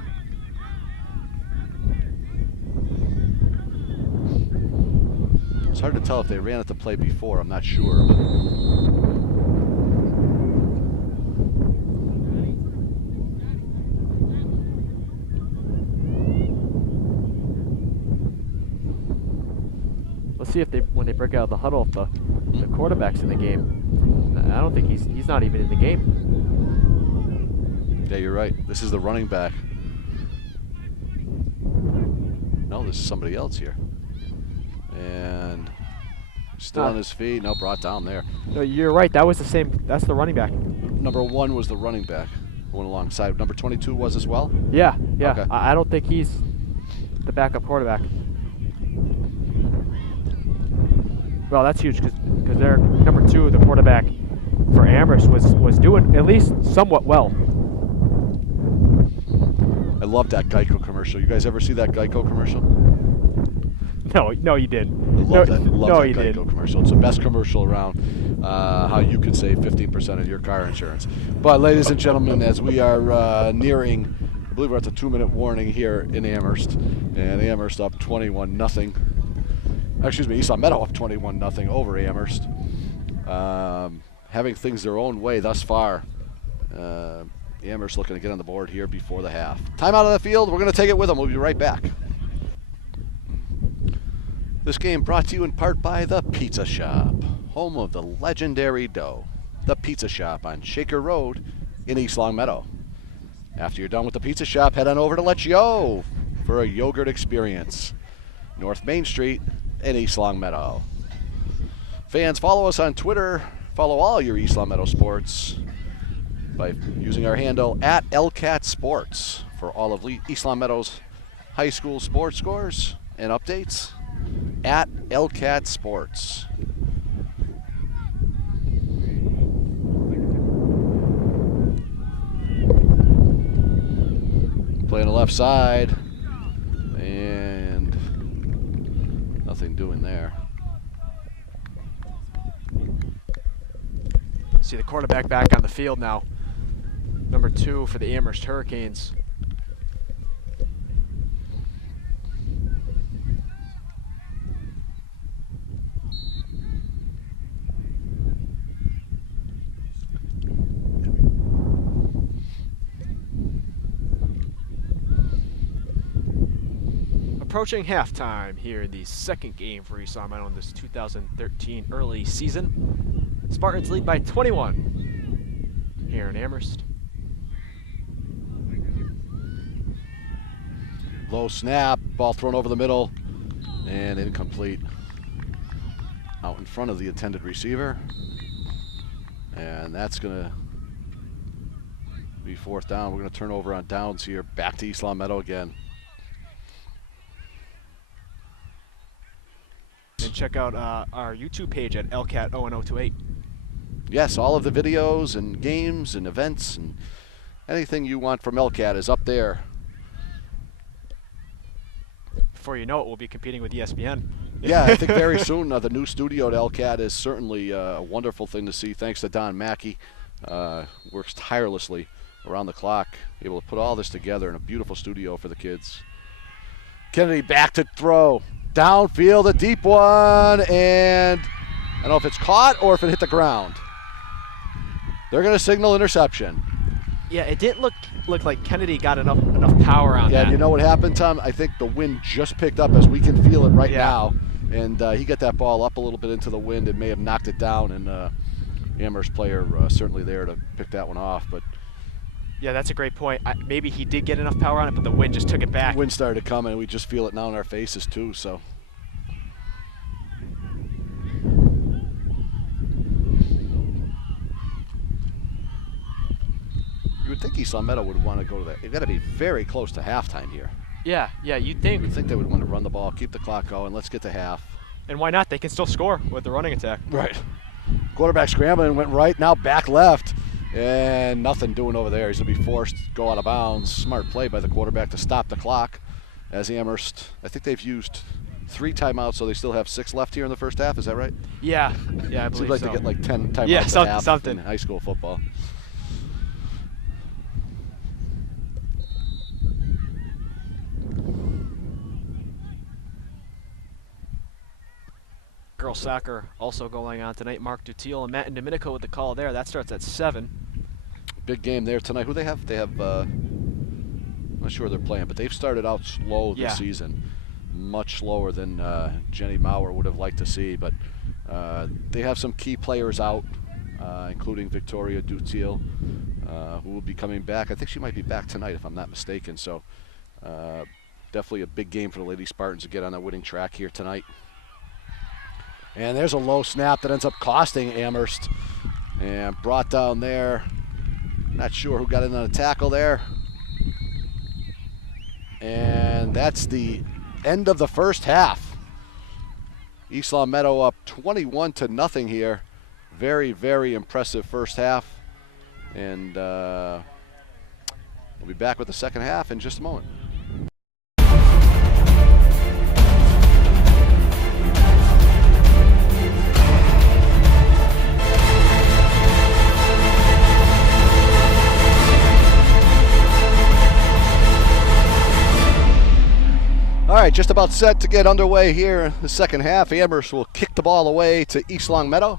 It's hard to tell if they ran it to play before. I'm not sure. Let's see if when they break out of the huddle, if the quarterback's in the game. I don't think he's not even in the game. Yeah, you're right. This is the running back. No, this is somebody else here. And Still on his feet. No, brought down there. No, you're right. That was the same. That's the running back. Number 1 was the running back. Going alongside. Number 22 was as well? Yeah. Okay. I don't think he's the backup quarterback. Well, that's huge because they're number 2, the quarterback for Amherst was doing at least somewhat well. I love that Geico commercial. You guys ever see that Geico commercial? No, you didn't. I love that you Geico didn't. commercial. It's the best commercial around, how you could save 15% of your car insurance. But ladies and gentlemen, as we are nearing, I believe we're at the 2-minute warning here in Amherst, and Amherst up 21-0. Excuse me, East Long Meadow up 21-0 over Amherst. Having things their own way thus far. Amherst looking to get on the board here before the half. Time out on the field. We're going to take it with them. We'll be right back. This game brought to you in part by The Pizza Shop, home of the legendary dough. The Pizza Shop on Shaker Road in East Long Meadow. After you're done with the Pizza Shop, head on over to Let's Yo for a yogurt experience. North Main Street in East Long Meadow. Fans, follow us on Twitter. Follow all your East Long Meadow sports by using our handle at LCAT Sports for all of East Long Meadow's high school sports scores and updates. At LCAT Sports. Playing the left side, and nothing doing there. See the quarterback back on the field now. Number 2 for the Amherst Hurricanes. Approaching halftime here in the second game for East Long Meadow in this 2013 early season. Spartans lead by 21 here in Amherst. Low snap, ball thrown over the middle, and incomplete. Out in front of the intended receiver. And that's going to be 4th down. We're going to turn over on downs here. Back to East Long Meadow again. And check out our YouTube page at LCAT01028. Yes, all of the videos and games and events and anything you want from LCAT is up there. Before you know it, we'll be competing with ESPN. Yeah, I think very soon the new studio at LCAT is certainly a wonderful thing to see. Thanks to Don Mackey. Works tirelessly around the clock, able to put all this together in a beautiful studio for the kids. Kennedy back to throw. Downfield, a deep one, and I don't know if it's caught or if it hit the ground. They're going to signal interception. Yeah, it didn't look like Kennedy got enough power on that. Yeah, you know what happened, Tom? I think the wind just picked up as we can feel it right now. And he got that ball up a little bit into the wind and may have knocked it down. And Amherst player certainly there to pick that one off. But yeah, that's a great point. Maybe he did get enough power on it, but the wind just took it back. Wind started coming, and we just feel it now in our faces too. So. You would think East Long Meadow would want to go to that. They've got to be very close to halftime here. Yeah, you'd think. You'd think they would want to run the ball, keep the clock going, let's get to half. And why not? They can still score with the running attack. Right. Quarterback scrambling, went right, now back left. And nothing doing over there. He's going to be forced to go out of bounds. Smart play by the quarterback to stop the clock. As Amherst, I think they've used 3 timeouts, so they still have 6 left here in the first half. Is that right? Yeah, I believe Seems like so. they get like 10 timeouts a half something. in high school football. Girls soccer also going on tonight. Mark Dutiel and Matt and Domenico with the call there. That starts at 7. Big game there tonight. Who they have? They have, I'm not sure who they're playing, but they've started out slow this season. Much slower than Jenny Maurer would have liked to see. But they have some key players out, including Victoria Dutiel, who will be coming back. I think she might be back tonight, if I'm not mistaken. So definitely a big game for the Lady Spartans to get on that winning track here tonight. And there's a low snap that ends up costing Amherst. And brought down there. Not sure who got in on a tackle there. And that's the end of the first half. East Long Meadow up 21-0 here. Very, very impressive first half. And we'll be back with the second half in just a moment. All right, just about set to get underway here in the second half. Amherst will kick the ball away to East Long Meadow.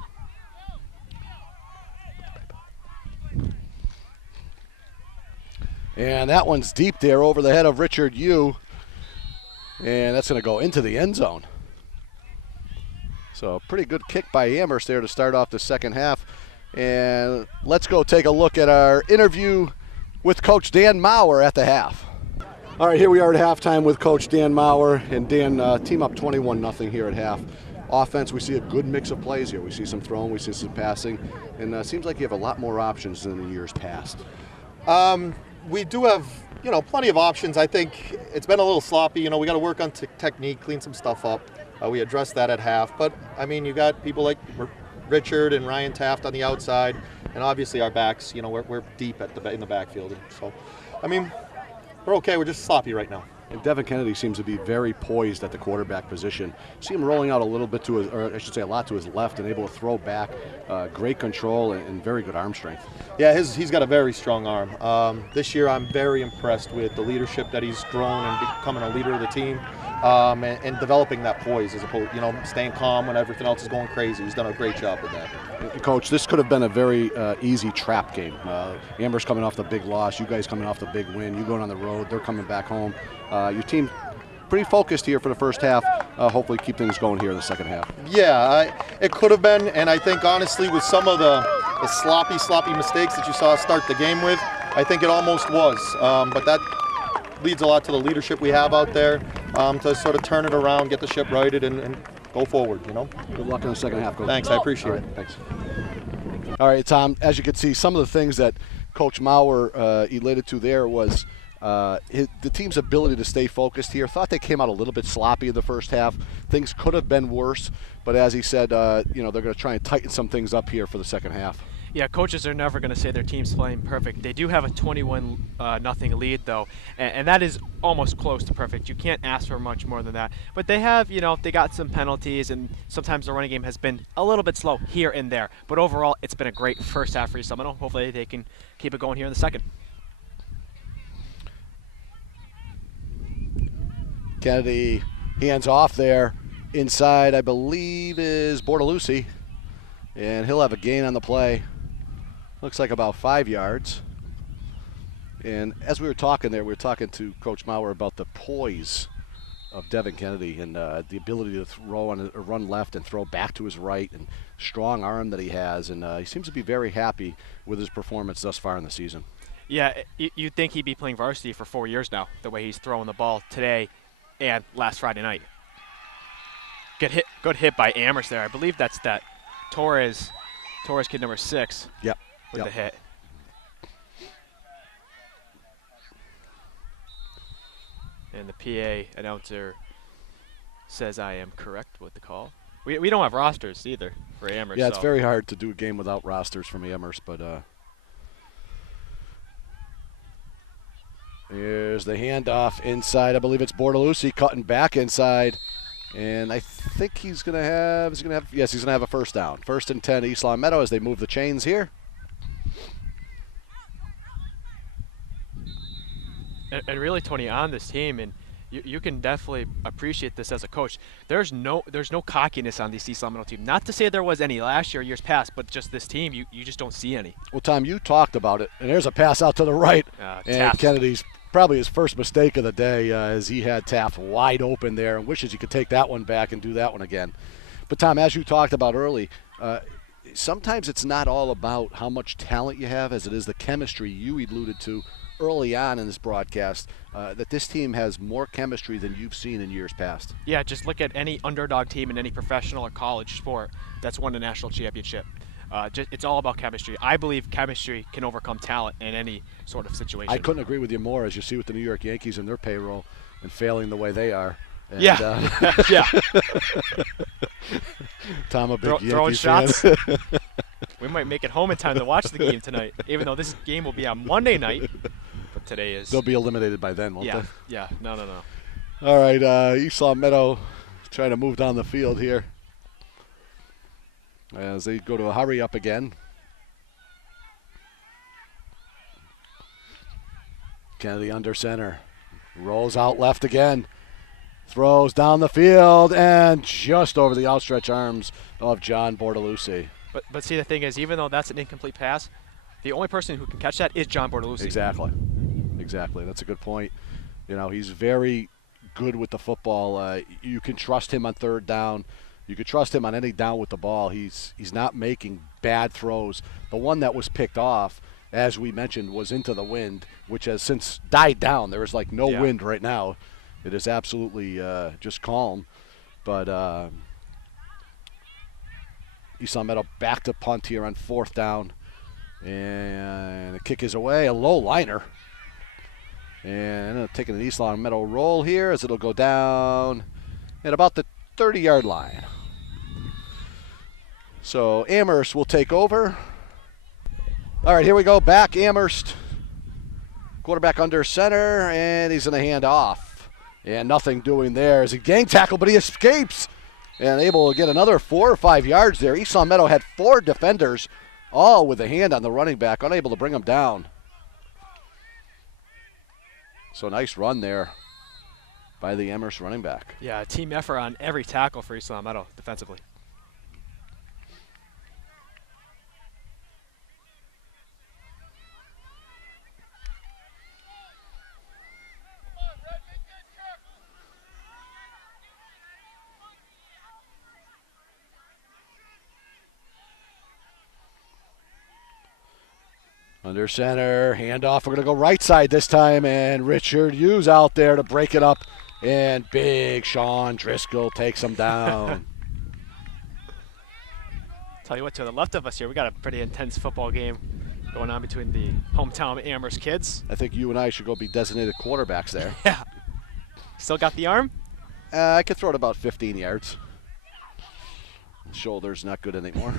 And that one's deep there over the head of Richard Yu. And that's going to go into the end zone. So a pretty good kick by Amherst there to start off the second half. And let's go take a look at our interview with Coach Dan Maurer at the half. All right, here we are at halftime with Coach Dan Maurer. And Dan, team up 21-0 here at half. Offense, we see a good mix of plays here. We see some throwing, we see some passing. And seems like you have a lot more options than in years past. We do have, plenty of options. I think it's been a little sloppy. We got to work on technique, clean some stuff up. We addressed that at half. But, you got people like Richard and Ryan Taft on the outside. And obviously our backs, we're deep in the backfield. And so, we're okay. We're just sloppy right now. And Devin Kennedy seems to be very poised at the quarterback position. See him rolling out a little bit to his, or I should say a lot to his left, and able to throw back. Great control and very good arm strength. Yeah, he's got a very strong arm. This year I'm very impressed with the leadership that he's grown and becoming a leader of the team, and developing that poise as opposed, staying calm when everything else is going crazy. He's done a great job with that. Coach, this could have been a very easy trap game. Amherst coming off the big loss, you guys coming off the big win, you going on the road, they're coming back home. Your team pretty focused here for the first half. Hopefully keep things going here in the second half. Yeah, it could have been, and I think honestly with some of the sloppy mistakes that you saw us start the game with, I think it almost was. But that leads a lot to the leadership we have out there to sort of turn it around, get the ship righted, and go forward, Good luck in the second half, Coach. Thanks, I appreciate it. Thanks. All right, Tom, as you can see, some of the things that Coach Maurer elated to there was the team's ability to stay focused here. Thought they came out a little bit sloppy in the first half. Things could have been worse, but as he said, they're going to try and tighten some things up here for the second half. Yeah, coaches are never going to say their team's playing perfect. They do have a 21-0 lead, though, and that is almost close to perfect. You can't ask for much more than that. But they have, they got some penalties, and sometimes the running game has been a little bit slow here and there. But overall, it's been a great first half for East Long Meadow. Hopefully they can keep it going here in the second. Kennedy hands off there. Inside, I believe, is Bortolucci. And he'll have a gain on the play. Looks like about 5 yards. And as we were talking there, we were talking to Coach Maurer about the poise of Devin Kennedy and the ability to throw on a run left and throw back to his right, and strong arm that he has. And he seems to be very happy with his performance thus far in the season. Yeah, you'd think he'd be playing varsity for 4 years now, the way he's throwing the ball today and last Friday night. Good hit by Amherst there. I believe that's that Torres kid number 6. Yep. With the hit. And the PA announcer says I am correct with the call. We don't have rosters either for Amherst. Yeah, it's very hard to do a game without rosters from Amherst, but here's the handoff inside. I believe it's Bortolucci cutting back inside. And I think he's going to have a first down. 1st and 10 East Long Meadow as they move the chains here. And really, Tony, on this team, and you can definitely appreciate this as a coach. There's no cockiness on this East Long Meadow team. Not to say there was any last year, years past, but just this team, you just don't see any. Well, Tom, you talked about it, and there's a pass out to the right, and Taft. Kennedy's probably his first mistake of the day as he had Taft wide open there and wishes he could take that one back and do that one again. But, Tom, as you talked about early, sometimes it's not all about how much talent you have as it is the chemistry you alluded to early on in this broadcast that this team has more chemistry than you've seen in years past. Yeah, just look at any underdog team in any professional or college sport that's won a national championship. It's all about chemistry. I believe chemistry can overcome talent in any sort of situation. I couldn't agree with you more, as you see with the New York Yankees and their payroll and failing the way they are. And, yeah. Yeah. Tom, a big Yankees throwing fan. shots. We might make it home in time to watch the game tonight, even though this game will be on Monday night. But today is. They'll be eliminated by then, won't Yeah. they? Yeah. No. All right, East Long Meadow trying to move down the field here as they go to a hurry up again. Kennedy under center. Rolls out left again. Throws down the field and just over the outstretched arms of John Bortolucci. But see, the thing is, even though that's an incomplete pass, the only person who can catch that is John Bortolucci. Exactly. That's a good point. You know, he's very good with the football. You can trust him on third down. You can trust him on any down with the ball. He's not making bad throws. The one that was picked off, as we mentioned, was into the wind, which has since died down. There is like no wind right now. It is absolutely just calm. But East Long Meadow back to punt here on fourth down. And the kick is away, a low liner. And taking an East Long Meadow roll here as it'll go down at about the 30-yard line. So Amherst will take over. All right, here we go. Back Amherst. Quarterback under center, and he's going to hand off. And nothing doing there as a gang tackle, but he escapes. And able to get another 4 or 5 yards there. East Long Meadow had 4 defenders, all with a hand on the running back, unable to bring him down. So nice run there by the Amherst running back. Yeah, team effort on every tackle for East Long Meadow defensively. Under center, handoff. We're going to go right side this time, and Richard Hughes out there to break it up. And big Sean Driscoll takes him down. Tell you what, to the left of us here, we got a pretty intense football game going on between the hometown Amherst kids. I think you and I should go be designated quarterbacks there. Yeah. Still got the arm? I could throw it about 15 yards. Shoulder's not good anymore.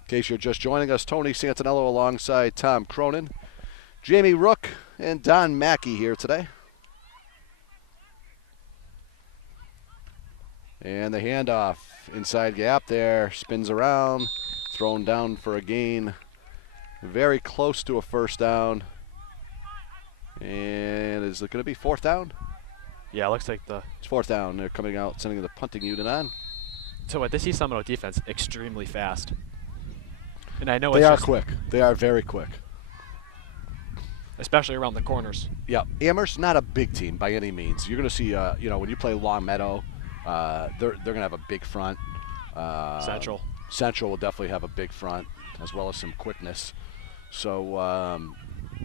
In case you're just joining us, Tony Santaniello alongside Tom Cronin, Jamie Rook, and Don Mackey here today. And the handoff, inside gap there, spins around, thrown down for a gain. Very close to a first down. And is it going to be fourth down? Yeah, it looks like It's fourth down. They're coming out, sending the punting unit on. So what, this East Long Meadow defense, extremely fast. And I know They it's are just, quick. They are very quick. especially around the corners. Yeah, Amherst not a big team by any means. You're going to see, when you play Long Meadow, they're going to have a big front. Central will definitely have a big front as well as some quickness. So,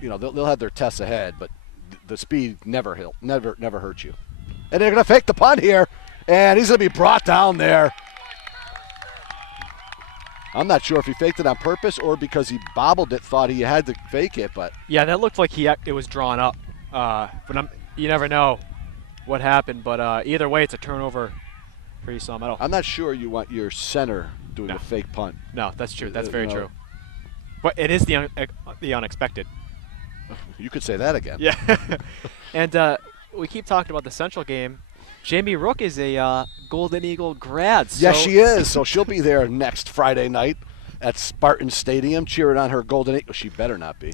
they'll have their tests ahead, but the speed never hurts you. And they're going to fake the punt here, and he's going to be brought down there. I'm not sure if he faked it on purpose or because he bobbled it, thought he had to fake it, but Yeah, that looked like it was drawn up. But you never know what happened. But either way, it's a turnover for East Long Meadow. I'm not sure you want your center doing No. a fake punt. No, that's true. That's very true. But it is the unexpected. You could say that again. Yeah. And we keep talking about the Central game. Jamie Rook is a Golden Eagle grad. Yes, she is. So she'll be there next Friday night at Spartans Stadium cheering on her Golden Eagle. She better not be.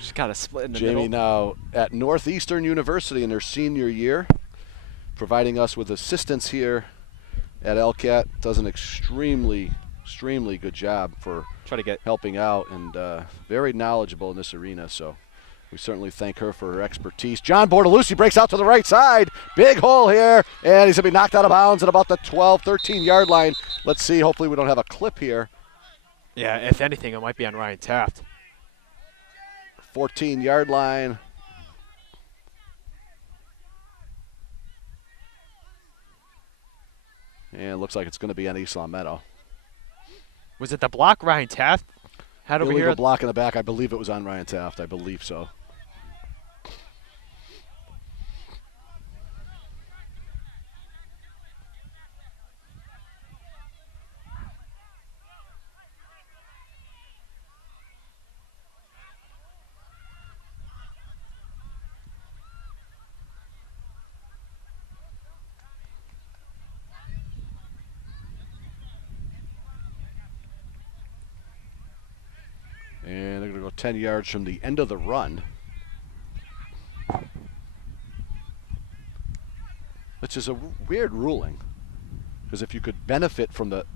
She's kind of split in the Jamie middle. now at Northeastern University in her senior year, providing us with assistance here at LCAT. Does an extremely good job for Try to get helping out and very knowledgeable in this arena. So We certainly thank her for her expertise. John Bortolucci breaks out to the right side. Big hole here, and he's going to be knocked out of bounds at about the 12, 13-yard line. Let's see. Hopefully we don't have a clip here. Yeah, if anything, it might be on Ryan Taft. 14-yard line. And it looks like it's going to be on East Long Meadow. Was it the block Ryan Taft had over Illegal here? block in the back. I believe it was on Ryan Taft. I believe so. And they're going to go 10 yards from the end of the run. Which is a weird ruling. Because if you could benefit from the...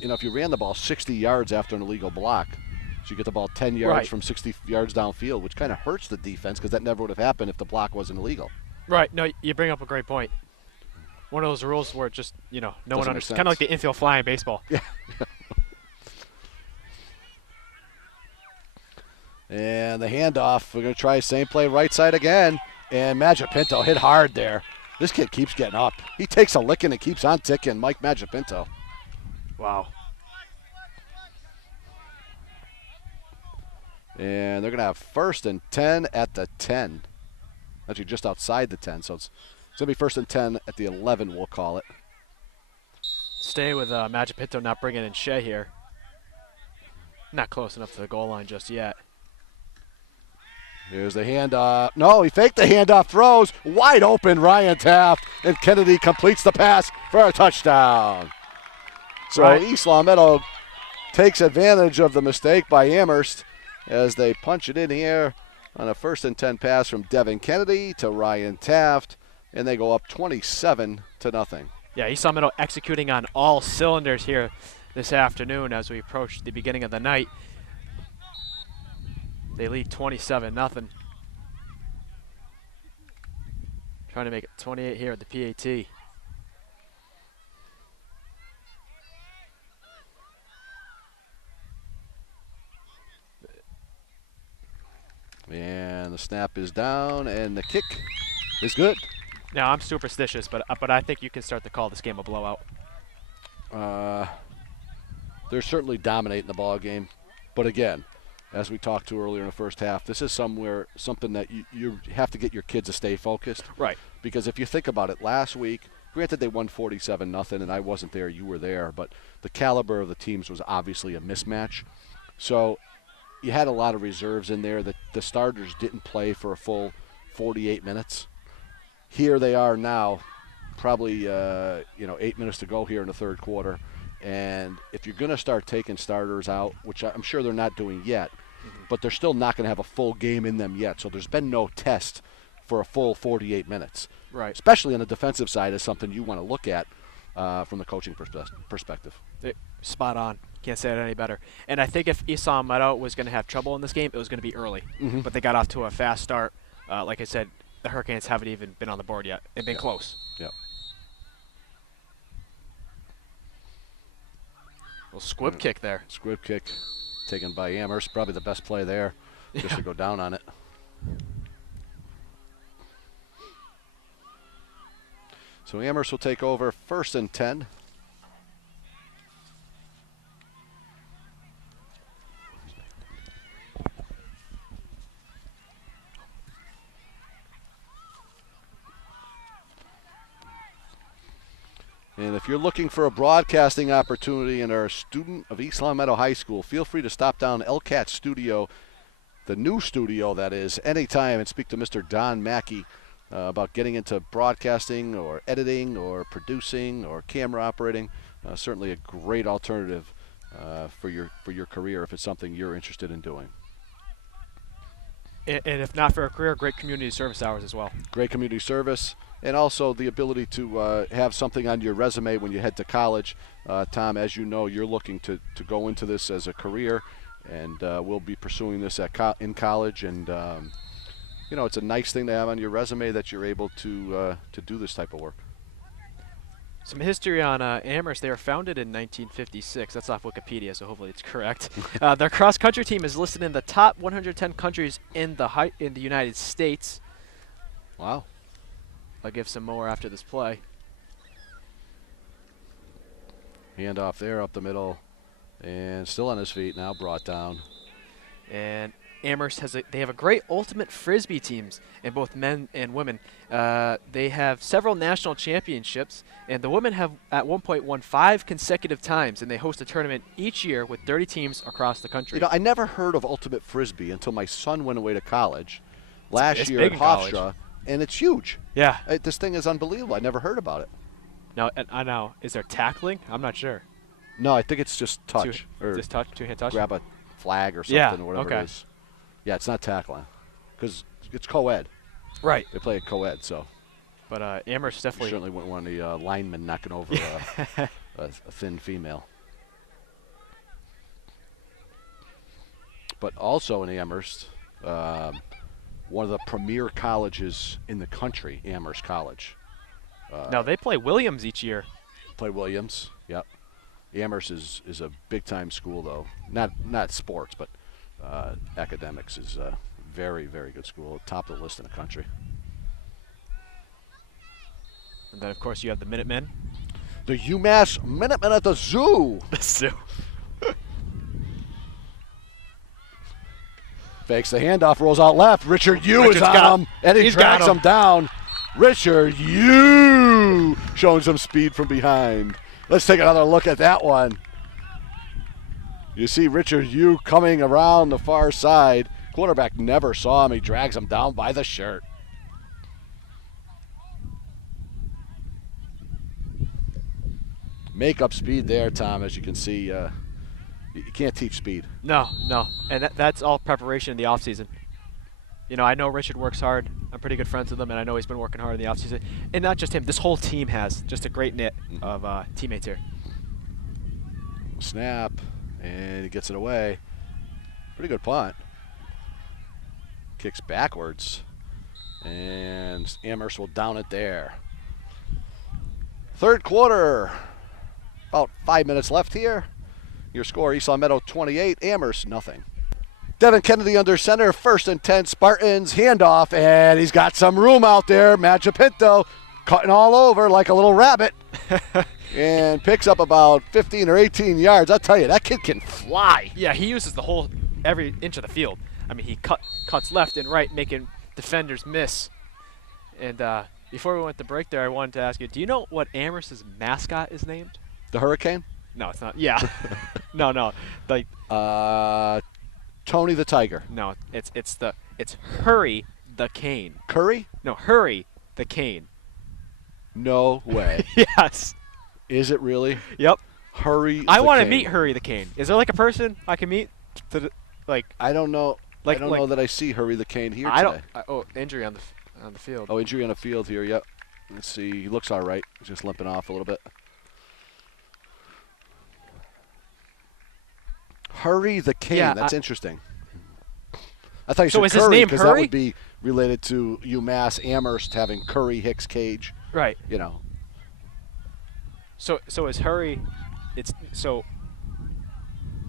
if you ran the ball 60 yards after an illegal block, so you get the ball 10 yards from 60 yards downfield, which kind of hurts the defense because that never would have happened if the block wasn't illegal. Right. No, you bring up a great point. One of those rules where it just, no one understands. Kind of like the infield fly in baseball. Yeah. And the handoff, we're going to try same play right side again. And Magipinto hit hard there. This kid keeps getting up. He takes a licking and keeps on ticking, Mike Magipinto. Wow. And they're going to have 1st and 10 at the 10. Actually, just outside the 10. So it's going to be 1st and 10 at the 11, we'll call it. Stay with Magipinto not bringing in Shea here. Not close enough to the goal line just yet. Here's the handoff. No, he faked the handoff, throws. Wide open, Ryan Taft. And Kennedy completes the pass for a touchdown. So East Long Meadow takes advantage of the mistake by Amherst as they punch it in here on a 1st and 10 pass from Devin Kennedy to Ryan Taft. And they go up 27-0. Yeah, East Long Meadow executing on all cylinders here this afternoon as we approach the beginning of the night. They lead 27-0. Trying to make it 28 here at the PAT. And the snap is down, and the kick is good. Now, I'm superstitious, but I think you can start to call this game a blowout. They're certainly dominating the ball game. But again, as we talked to earlier in the first half, this is something that you have to get your kids to stay focused. Right. Because if you think about it, last week, granted they won 47-0, and I wasn't there, you were there, but the caliber of the teams was obviously a mismatch. So you had a lot of reserves in there. The starters didn't play for a full 48 minutes. Here they are now, probably 8 minutes to go here in the third quarter. And if you're going to start taking starters out, which I'm sure they're not doing yet, but they're still not going to have a full game in them yet. So there's been no test for a full 48 minutes. Right. Especially on the defensive side is something you want to look at from the coaching perspective. Spot on. Can't say it any better. And I think if East Long Meadow was going to have trouble in this game, it was going to be early. Mm-hmm. But they got off to a fast start. Like I said, the Hurricanes haven't even been on the board yet. They've been close. Yep. Little squib kick there. Squib kick taken by Amherst. Probably the best play there, just to go down on it. So Amherst will take over 1st and 10. And if you're looking for a broadcasting opportunity and are a student of East Long Meadow High School, feel free to stop down LCAT Studio, the new studio that is, anytime and speak to Mr. Don Mackey about getting into broadcasting or editing or producing or camera operating. Certainly a great alternative for your career if it's something you're interested in doing. And if not for a career, great community service hours as well. Great community service. And also the ability to have something on your resume when you head to college. Tom, as you know, you're looking to go into this as a career, and will be pursuing this in college. And you know, it's a nice thing to have on your resume that you're able to do this type of work. Some history on Amherst. They were founded in 1956. That's off Wikipedia, so hopefully it's correct. Their cross-country team is listed in the top 110 countries in the United States. Wow. I'll give some more after this play. Hand off there up the middle, and still on his feet now, brought down. And Amherst they have a great ultimate frisbee teams in both men and women. They have several national championships, and the women have at one point won 5 consecutive times, and they host a tournament each year with 30 teams across the country. You know, I never heard of ultimate frisbee until my son went away to college last year big at in college. Hofstra, and it's huge. Yeah. This thing is unbelievable. I never heard about it. Now, I know. Is there tackling? I'm not sure. No, I think it's just touch. Just touch, two-hand touch? Grab a flag or something, Yeah, or whatever okay. it is. Yeah, it's not tackling because it's co-ed. Right. They play at co-ed, so. But Amherst You definitely. certainly wouldn't want the lineman knocking over a thin female. But also in Amherst, one of the premier colleges in the country, Amherst College. Now, they play Williams each year. Play Williams, yep. Amherst is a big-time school, though. Not sports, but academics is a very, very good school. Top of the list in the country. And then, of course, you have the Minutemen. The UMass Minutemen at the zoo. The zoo. Fakes the handoff, rolls out left. Richard Yu is Richard's got on him. him, and he He's drags got him down. Richard Yu showing some speed from behind. Let's take another look at that one. You see Richard Yu coming around the far side. Quarterback never saw him. He drags him down by the shirt. Make-up speed there, Tom, as you can see. You can't teach speed. No. And that's all preparation in the offseason. You know, I know Richard works hard. I'm pretty good friends with him, and I know he's been working hard in the offseason. And not just him. This whole team has just a great knit of teammates here. Snap, and he gets it away. Pretty good punt. Kicks backwards, and Amherst will down it there. Third quarter, about 5 minutes left here. Your score, East Long Meadow 28, Amherst nothing. Devin Kennedy under center, 1st and 10 Spartans, handoff, and he's got some room out there. Pinto cutting all over like a little rabbit. And picks up about 15 or 18 yards. I'll tell you, that kid can fly. Yeah, he uses every inch of the field. I mean, he cuts left and right, making defenders miss. And before we went to break there, I wanted to ask you, do you know what Amherst's mascot is named? The Hurricane? No, it's not. Yeah. No. Like Tony the Tiger. no, it's Hurry the Cane. Curry? No, Hurry the Cane. No way. Yes. Is it really? Yep. Hurry I the want to Cane. meet Hurry the Cane. Is there like a person I can meet? I don't know. Like- I don't know that I see Hurry the Cane here I today. don't. Injury on the field. Oh, injury on the field here, yep. Let's see. He looks all right. He's just limping off a little bit. Hurry the Cane. Yeah, That's interesting. I thought you So said is his Curry name because that Hurry? would be related to UMass Amherst having Curry Hicks Cage. Right. You know. So is Hurry?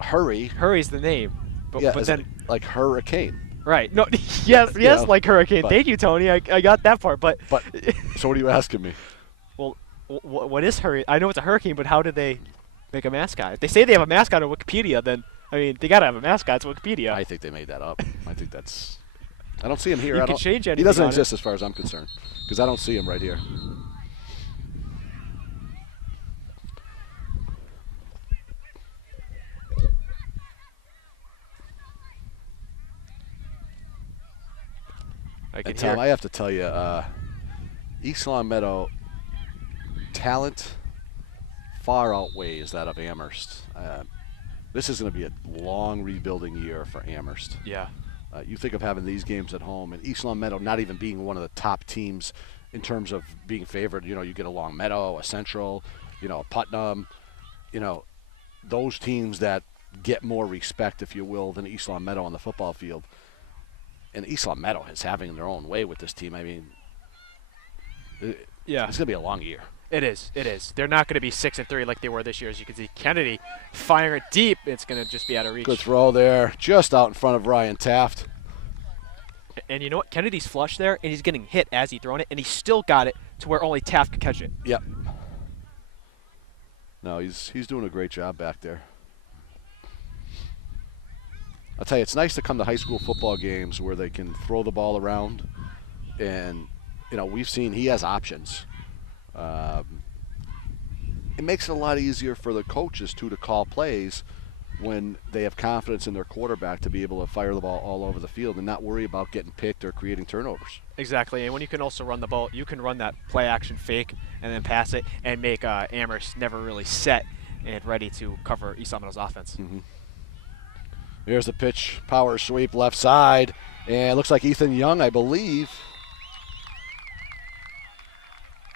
Hurry. Hurry's the name. But Yeah, but is then it like Hurricane. right. No. Yes. know, Like Hurricane. but- Thank you, Tony. I got that part. But But so what are you asking me? well, what is Hurry? I know it's a hurricane, but how did they make a mascot? If they say they have a mascot on Wikipedia, then I mean they gotta have a mascot. It's Wikipedia. I think they made that up. I think that's. I don't see him here. You I can don't, change He anything doesn't on it. exist as far as I'm concerned because I don't see him right here. I can And hear. Tom, I have to tell you, East Long Meadow talent far outweighs that of Amherst. This is going to be a long rebuilding year for Amherst. Yeah. You think of having these games at home, and East Long Meadow not even being one of the top teams in terms of being favored. You know, you get a Long Meadow, a Central, you know, a Putnam, you know, those teams that get more respect, if you will, than East Long Meadow on the football field. And East Long Meadow is having their own way with this team. I mean, Yeah. it's going to be a long year. It is. It is. They're not going to be 6-3 like they were this year. As you can see, Kennedy firing it deep. It's going to just be out of reach. Good throw there, just out in front of Ryan Taft. And you know what? Kennedy's flush there, and he's getting hit as he thrown it, and he still got it to where only Taft could catch it. Yep. No, he's doing a great job back there. I'll tell you, it's nice to come to high school football games where they can throw the ball around, and we've seen he has options. It makes it a lot easier for the coaches to call plays when they have confidence in their quarterback to be able to fire the ball all over the field and not worry about getting picked or creating turnovers. Exactly, and when you can also run the ball, you can run that play-action fake and then pass it and make Amherst never really set and ready to cover East Long Meadow's offense. Mm-hmm. Here's the pitch, power sweep left side, and it looks like Ethan Young, I believe.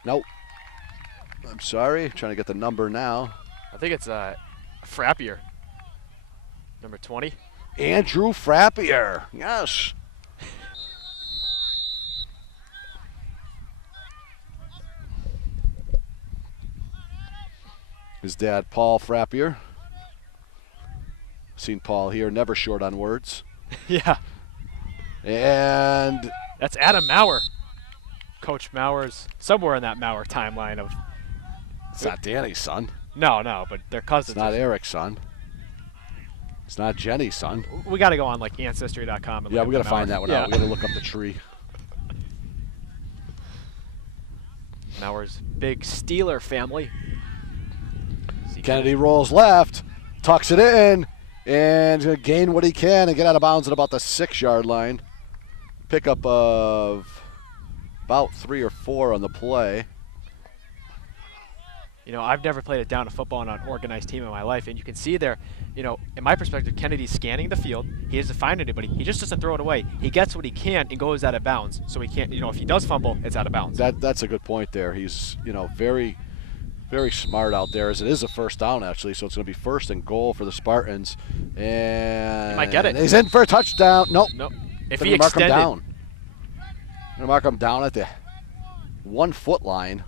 Nope. I'm sorry, trying to get the number now. I think it's Frappier, number 20. Andrew Frappier, yes. His dad, Paul Frappier. Seen Paul here, never short on words. Yeah. And that's Adam Maurer. Coach Mauer's somewhere in that Maurer timeline of. It's not Danny's son. No, but they're cousins. It's not Eric's son. It's not Jenny's son. We got to go on like Ancestry.com. Yeah, we got to find that one out. We got to look up the tree. Mauer's big Steeler family. Kennedy rolls left, tucks it in, and going to gain what he can and get out of bounds at about the 6-yard line. Pickup of about 3 or 4 on the play. I've never played it down to football on an organized team in my life, and you can see there, in my perspective, Kennedy's scanning the field. He doesn't find anybody. He just doesn't throw it away. He gets what he can and goes out of bounds. So he can't, if he does fumble, it's out of bounds. That's a good point there. He's, very, very smart out there, as it is a first down, actually. So it's going to be 1st and goal for the Spartans. And he might get it. He's in for a touchdown. Nope. If They're he gonna mark him extended. down. They're going to mark him down at the 1-foot line.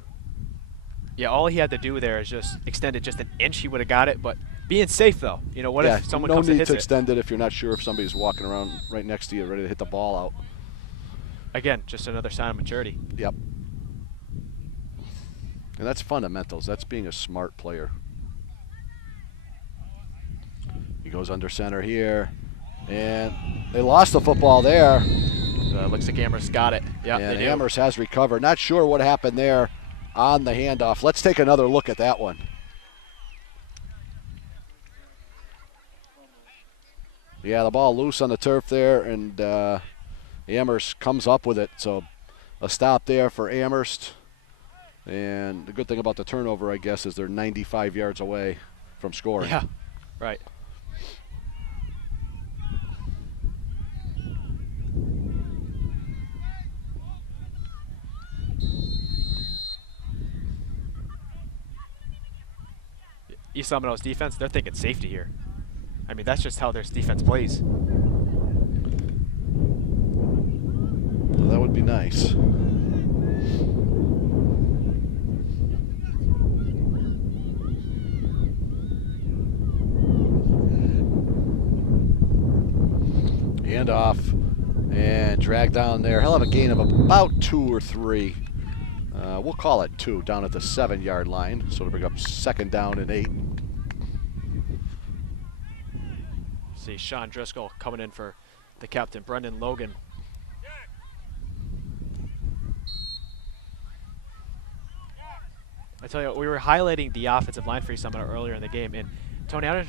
Yeah, all he had to do there is just extend it just an inch. He would have got it, but being safe, though. What if someone comes and hits No it? need to extend it if you're not sure if somebody's walking around right next to you ready to hit the ball out. Again, just another sign of maturity. Yep. And that's fundamentals. That's being a smart player. He goes under center here. And they lost the football there. Looks like Amherst got it. Yeah, and they do. Amherst has recovered. Not sure what happened there on the handoff. Let's take another look at that one. Yeah, the ball loose on the turf there, and Amherst comes up with it. So a stop there for Amherst. And the good thing about the turnover, I guess, is they're 95 yards away from scoring. Yeah, right. East Long Meadow's defense, they're thinking safety here. I mean, that's just how their defense plays. Well, that would be nice. Handoff and drag down there. He'll have a gain of about 2 or 3. We'll call it 2 down at the 7-yard line. So to bring up 2nd down and 8. See Sean Driscoll coming in for the captain, Brendan Logan. I tell you what, we were highlighting the offensive line for East Long Meadow earlier in the game, and Tony, I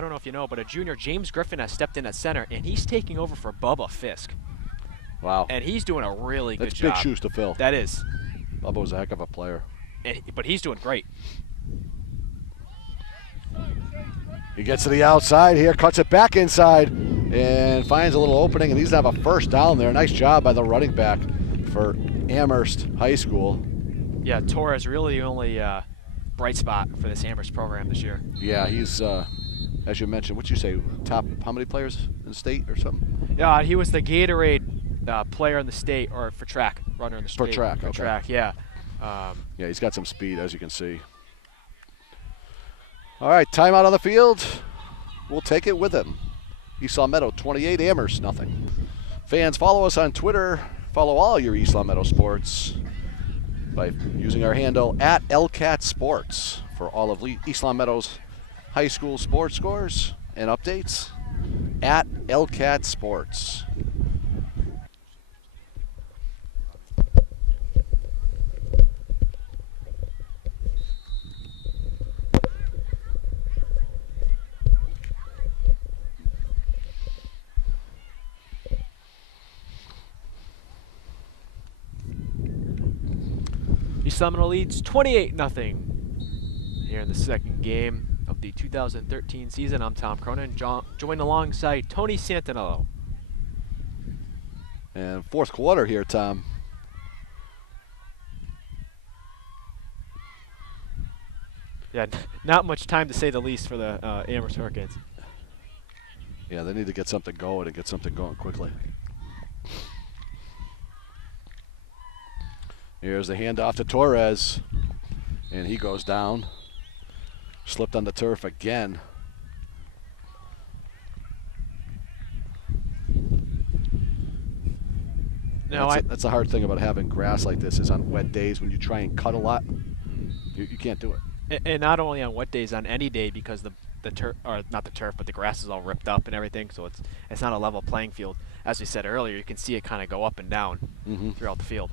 don't know if you know, but a junior, James Griffin, has stepped in at center, and he's taking over for Bubba Fisk. Wow. And he's doing a really good That's job. big shoes to fill. That is. Bubba was a heck of a player. But he's doing great. He gets to the outside here, cuts it back inside, and finds a little opening, and he's going to have a 1st down there. Nice job by the running back for Amherst High School. Yeah, Torres really the only bright spot for this Amherst program this year. Yeah, he's as you mentioned, what'd you say, top how many players in the state or something? Yeah, he was the Gatorade player in the state, or for track, runner in the state. For track, For okay. track, yeah. Yeah, he's got some speed, as you can see. All right, timeout on the field. We'll take it with him. East Long Meadow 28, Amherst nothing. Fans, follow us on Twitter. Follow all your East Long Meadow sports by using our handle at LCAT Sports for all of East Long Meadow's high school sports scores and updates. At LCAT Sports. East Seminole leads 28-0 here in the second game of the 2013 season. I'm Tom Cronin, joined alongside Tony Santaniello. And fourth quarter here, Tom. Yeah, not much time to say the least for the Amherst Hurricanes. Yeah, they need to get something going and get something going quickly. Here's the handoff to Torres, and he goes down. Slipped on the turf again. No, that's a hard thing about having grass like this is on wet days when you try and cut a lot, you can't do it. And not only on wet days, on any day, because the turf, or not the turf, but the grass is all ripped up and everything, so it's not a level playing field. As we said earlier, you can see it kind of go up and down throughout the field.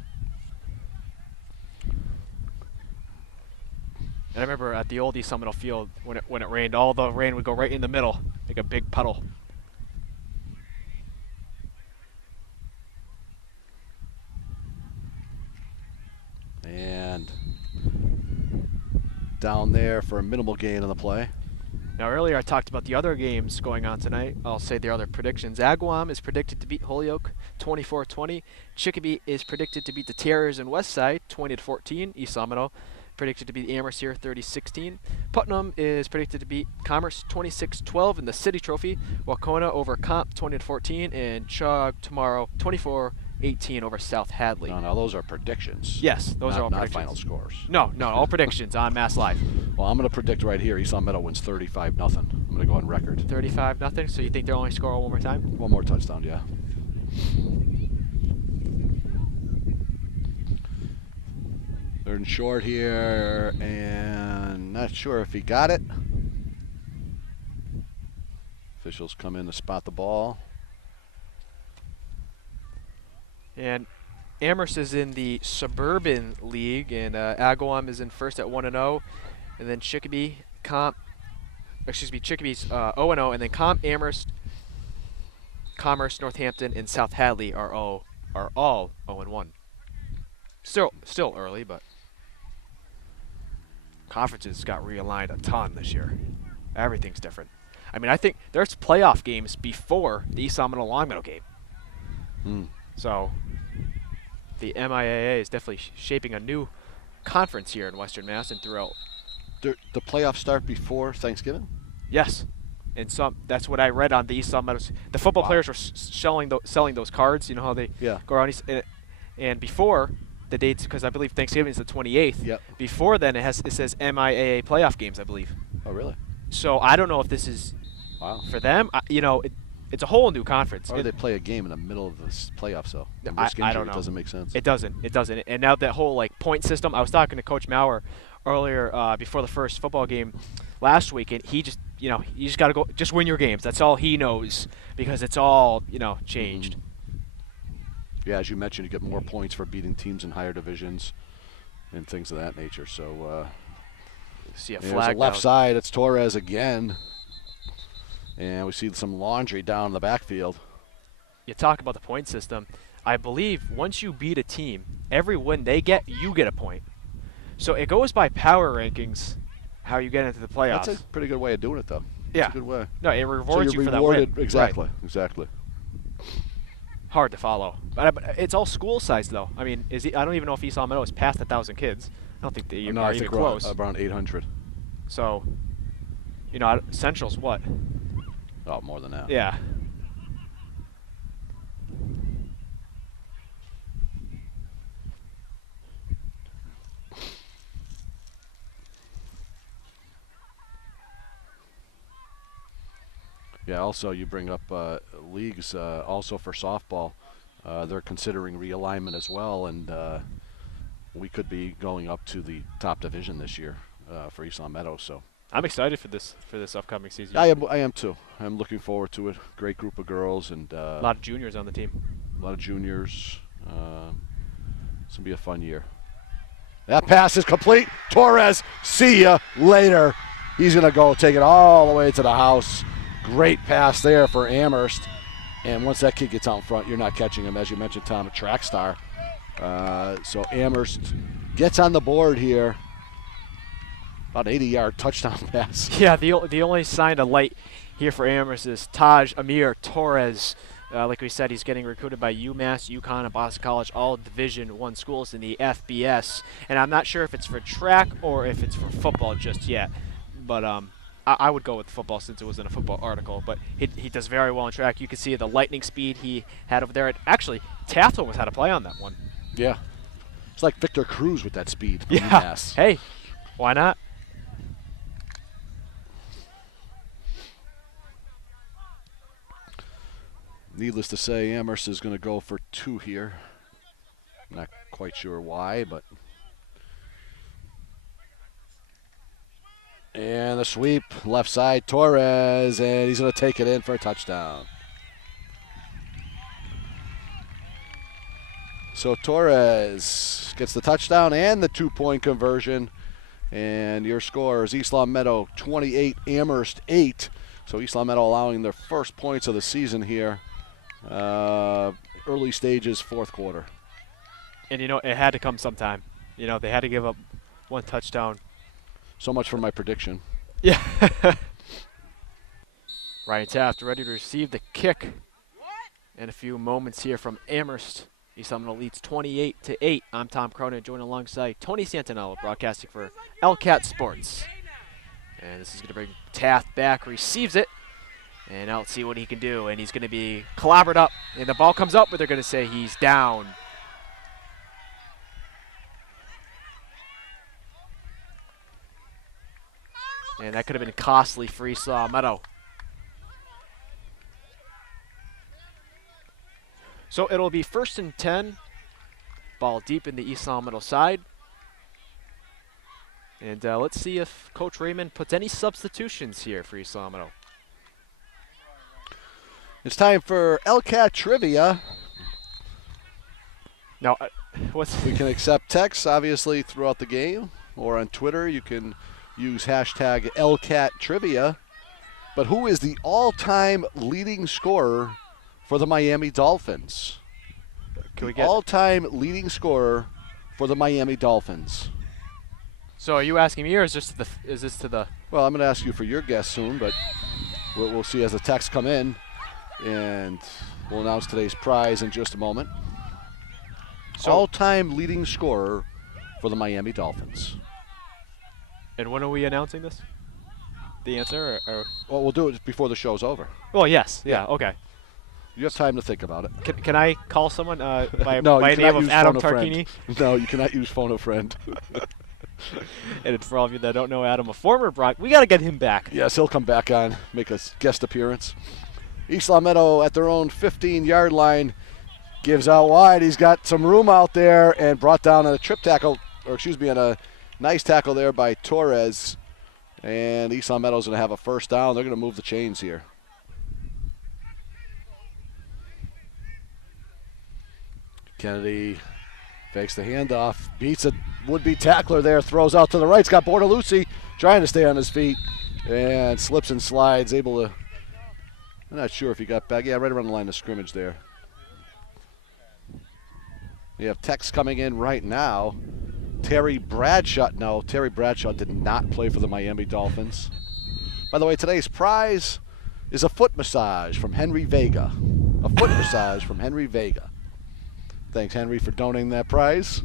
And I remember at the old East Seminole field, when it rained, all the rain would go right in the middle, like a big puddle. And down there for a minimal gain on the play. Now earlier I talked about the other games going on tonight. I'll say the other predictions. Agawam is predicted to beat Holyoke 24-20. Chicopee is predicted to beat the Terriers in Westside 20-14. East Seminole predicted to beat Amherst here 30-16. Putnam is predicted to beat Commerce 26-12 in the City Trophy. Wacona over Comp 20-14, and Chug tomorrow 24-18 over South Hadley. No, those are predictions. Yes, those are all not predictions. Final scores. No, all predictions on Mass Live. Well, I'm going to predict right here. East Long Meadow wins 35-0. I'm going to go on record. 35-0. So you think they'll only score one more time? One more touchdown, yeah. Third and short here, and not sure if he got it. Officials come in to spot the ball. And Amherst is in the Suburban League, and Agawam is in first at 1-0, and then Chicopee's 0-0, and then Comp, Amherst, Commerce, Northampton, and South Hadley are all 0-1. Still early, but conferences got realigned a ton this year. Everything's different. I mean, I think there's playoff games before the East Seminole Longmeadow game. So the MIAA is definitely shaping a new conference here in Western Mass and throughout. The playoffs start before Thanksgiving? Yes. And that's what I read on the East Meadows. The football players were selling those cards. You know how they go around and before the dates, because I believe Thanksgiving is the 28th. Yep. Before then, it says MIAA playoff games, I believe. Oh, really? So I don't know if this is for them. It's a whole new conference. Or they play a game in the middle of this playoffs, though. I don't know. It doesn't make sense. It doesn't. And now that whole point system. I was talking to Coach Maurer earlier before the first football game last week, and he just you just got to go, just win your games. That's all he knows, because it's all changed. Yeah, as you mentioned, you get more points for beating teams in higher divisions and things of that nature. So see a there's flag the left side. It's Torres again, and we see some laundry down in the backfield. You talk about the point system. I believe once you beat a team, every win they get, you get a point. So it goes by power rankings, how you get into the playoffs. That's a pretty good way of doing it, though. Yeah. That's a good way. No, it rewards so you for that win. Exactly. Right. Exactly. Hard to follow, but it's all school size though. I mean, I don't even know if East Meadow is past 1,000 kids. I don't think they are even close. Around 800. So, You know, Central's what? Oh, more than that. Yeah. Yeah, also you bring up leagues also for softball. They're considering realignment as well, and we could be going up to the top division this year for East Long Meadow. So I'm excited for this upcoming season. I am too. I'm looking forward to it. Great group of girls and A lot of juniors on the team. a lot of juniors. It's gonna be a fun year. That pass is complete. Torres, see ya later. He's gonna go take it all the way to the house. Great pass there for Amherst. And once that kid gets out in front, you're not catching him. As you mentioned, Tom, a track star. So Amherst gets on the board here. About an 80-yard touchdown pass. Yeah, the only sign of light here for Amherst is Taj Amir Torres. Like we said, he's getting recruited by UMass, UConn, and Boston College, all Division I schools in the FBS. And I'm not sure if it's for track or if it's for football just yet. But I would go with football since it was in a football article. But he does very well in track. You can see the lightning speed he had over there. And actually, Taft almost had a play on that one. Yeah. It's like Victor Cruz with that speed. Yeah. UMass. Hey, why not? Needless to say, Amherst is going to go for 2 here. Not quite sure why, but. And the sweep, left side, Torres, and he's going to take it in for a touchdown. So Torres gets the touchdown and the 2-point conversion. And your score is East Long Meadow 28, Amherst 8. So East Long Meadow allowing their first points of the season here. Early stages, fourth quarter. And, you know, it had to come sometime. You know, they had to give up 1 touchdown. So much for my prediction. Yeah. Ryan Taft ready to receive the kick. In a few moments here from Amherst. East Long Meadow leads 28-8. I'm Tom Cronin, joined alongside Tony Santaniello, broadcasting for LCAT Sports. And this is going to bring Taft back, receives it. And now let's see what he can do. And he's going to be clobbered up. And the ball comes up, but they're going to say he's down. And that could have been costly for East Long Meadow. So it'll be 1st and 10. Ball deep in the East Long Meadow side. And let's see if Coach Raymond puts any substitutions here for East Long Meadow. It's time for LCAT Trivia. Now, what's We can accept texts, obviously, throughout the game. Or on Twitter, you can use hashtag LCAT Trivia. But who is the all-time leading scorer for the Miami Dolphins? Can we The get all-time leading scorer for the Miami Dolphins. So are you asking me, or is this to the? Well, I'm going to ask you for your guess soon, but we'll see as the texts come in. And we'll announce today's prize in just a moment. So- All-time leading scorer for the Miami Dolphins. And when are we announcing this? The answer, or? Well, we'll do it before the show's over. Well, yes. Yeah. Okay. You have time to think about it. Can I call someone by No, by you name cannot of use Adam phone a friend. Tarquini? No, you cannot use phone a friend. And for all of you that don't know Adam, a former Bronx, we got to get him back. Yes, he'll come back on, make a guest appearance. East Long Meadow at their own 15-yard line gives out wide. He's got some room out there and brought down on a trip tackle, or excuse me, on a nice tackle there by Torres. And East Long Meadow's going to have a first down. They're going to move the chains here. Kennedy fakes the handoff, beats a would-be tackler there, throws out to the right. He's got Bortolucci trying to stay on his feet and slips and slides, able to, I'm not sure if he got back. Yeah, right around the line of scrimmage there. You have text coming in right now. Terry Bradshaw. No, Terry Bradshaw did not play for the Miami Dolphins. By the way, today's prize is a foot massage from Henry Vega. A foot massage from Henry Vega. Thanks, Henry, for donating that prize.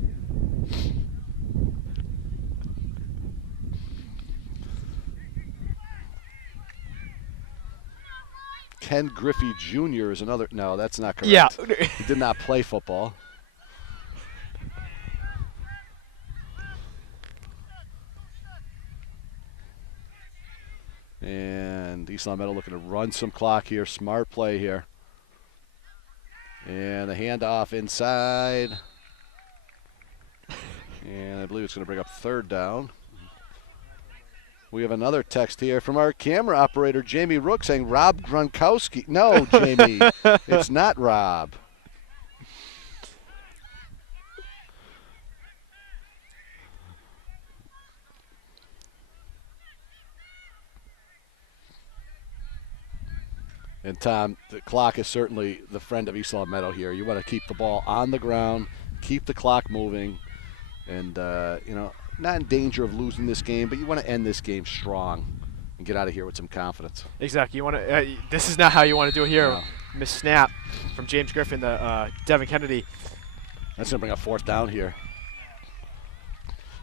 Ken Griffey Jr. is another. No, that's not correct. Yeah. He did not play football. And East Long Meadow looking to run some clock here. Smart play here. And the handoff inside. And I believe it's going to bring up third down. We have another text here from our camera operator, Jamie Rook, saying Rob Gronkowski. No, Jamie, it's not Rob. And Tom, the clock is certainly the friend of East Long Meadow here. You want to keep the ball on the ground, keep the clock moving, and not in danger of losing this game, but you want to end this game strong and get out of here with some confidence. Exactly. You want to. This is not how you want to do it here. No. Miss snap from James Griffin to Devin Kennedy. That's going to bring up fourth down here.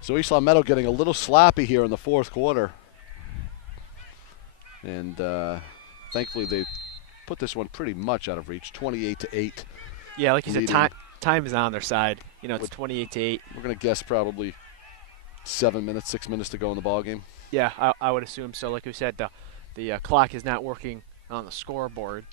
So East Long Meadow getting a little sloppy here in the fourth quarter. And thankfully they put this one pretty much out of reach, 28-8. Yeah, like you said, leading. time is on their side. It's 28-8. We're going to guess probably 6 minutes to go in the ball game. Yeah, I would assume so. Like we said, the clock is not working on the scoreboard.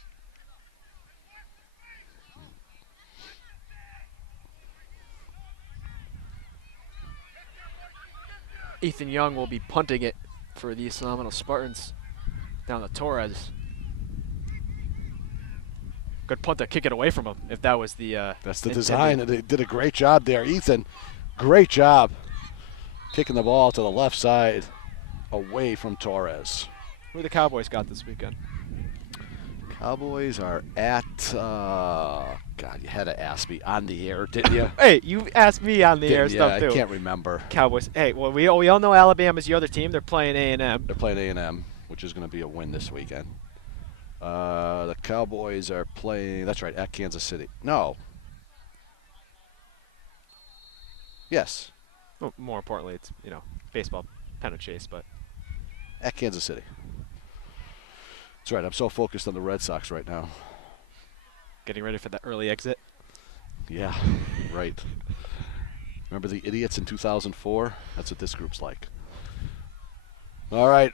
Ethan Young will be punting it for the East Long Meadow Spartans down to Torres. Good punt to kick it away from him if that was the That's the intended. design, and they did a great job there. Ethan, great job kicking the ball to the left side away from Torres. Who the Cowboys got this weekend? Cowboys are at, God, you had to ask me on the air, didn't you? Hey, you asked me on the air Yeah, stuff too. I can't remember. Cowboys. Hey, well, we all know Alabama's the other team. They're playing A&M. They're playing A&M, which is going to be a win this weekend. The Cowboys are playing, that's right, at Kansas City. No. Yes, Well, more importantly, it's baseball pennant chase, but at Kansas City. That's right, I'm so focused on the Red Sox right now. getting ready for the early exit. Yeah, right. Remember the idiots in 2004? That's what this group's like. All right,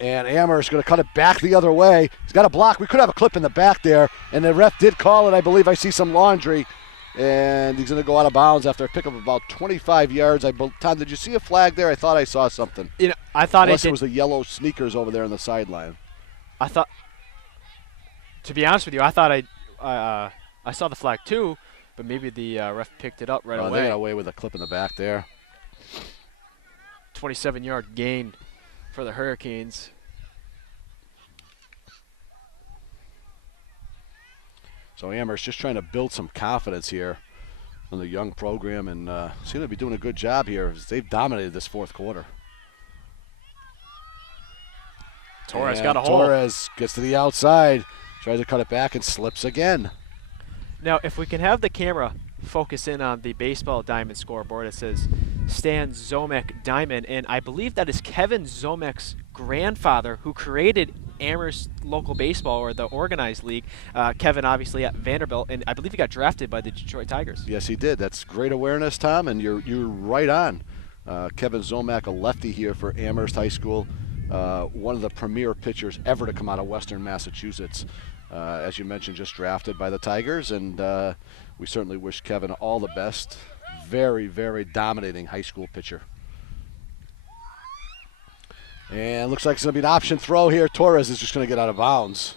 and Amherst going to cut it back the other way. He's got a block. We could have a clip in the back there, and the ref did call it. I believe I see some laundry, and he's going to go out of bounds after a pickup of about 25 yards. Tom, did you see a flag there? I thought I saw something. I thought Unless it was the yellow sneakers over there on the sideline. I thought, to be honest with you, I thought I saw the flag too, but maybe the ref picked it up right away. They got away with a clip in the back there. 27-yard gain for the Hurricanes. So Amherst just trying to build some confidence here on the young program, and seem to be doing a good job here as they've dominated this fourth quarter. Torres And got a hold. Torres gets to the outside, tries to cut it back, and slips again. Now, if we can have the camera focus in on the baseball diamond scoreboard, it says Stan Zomek Diamond, and I believe that is Kevin Zomek's grandfather who created Amherst local baseball, or the organized league. Kevin obviously at Vanderbilt, and I believe he got drafted by the Detroit Tigers. Yes, he did. That's great awareness, Tom, and you're right on. Kevin Zomek, a lefty here for Amherst High School, one of the premier pitchers ever to come out of Western Massachusetts. As you mentioned, just drafted by the Tigers, and we certainly wish Kevin all the best. Very, very dominating high school pitcher. And looks like it's going to be an option throw here. Torres is just going to get out of bounds.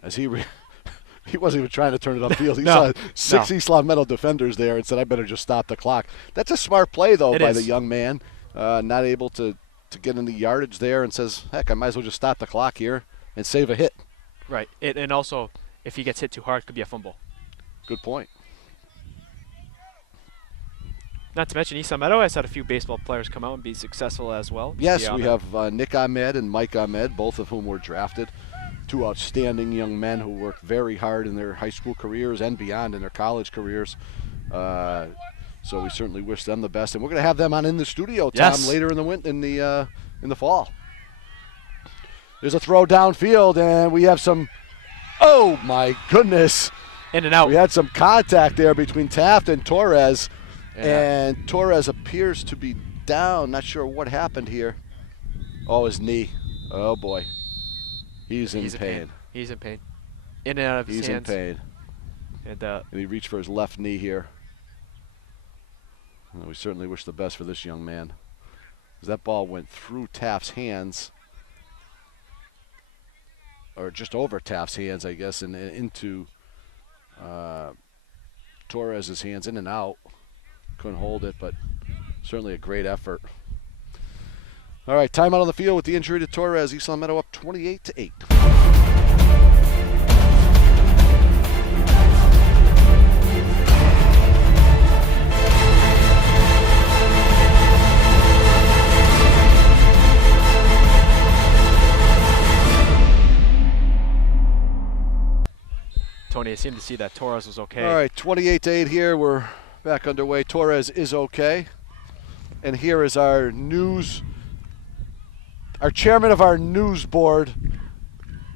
As he wasn't even trying to turn it upfield. He saw six East Long Meadow defenders there and said, I better just stop the clock. That's a smart play, though, by the young man. Not able to get in the yardage there, and says, heck, I might as well just stop the clock here and save a hit. Right, and also, if he gets hit too hard, it could be a fumble. Good point. Not to mention, East Long Meadow has had a few baseball players come out and be successful as well. Yes, we have Nick Ahmed and Mike Ahmed, both of whom were drafted. Two outstanding young men who worked very hard in their high school careers and beyond in their college careers. So we certainly wish them the best, and we're going to have them on in the studio, Tom, later in the fall. There's a throw downfield, and we have some Oh, my goodness. In and out. We had some contact there between Taft and Torres, Yeah. and Torres appears to be down. Not sure what happened here. Oh, his knee. Oh, boy. He's in pain. He's in pain. In and out of his He's hands. in pain. And And he reached for his left knee here. Well, we certainly wish the best for this young man. As that ball went through Taft's hands, or just over Taft's hands, I guess, and into Torres's hands, in and out. Couldn't hold it, but certainly a great effort. All right, timeout on the field with the injury to Torres. East Long Meadow up 28-8. Tony, I seem to see that Torres was okay. All right, 28-8 here. We're back underway. Torres is okay. And here is our chairman of our news board,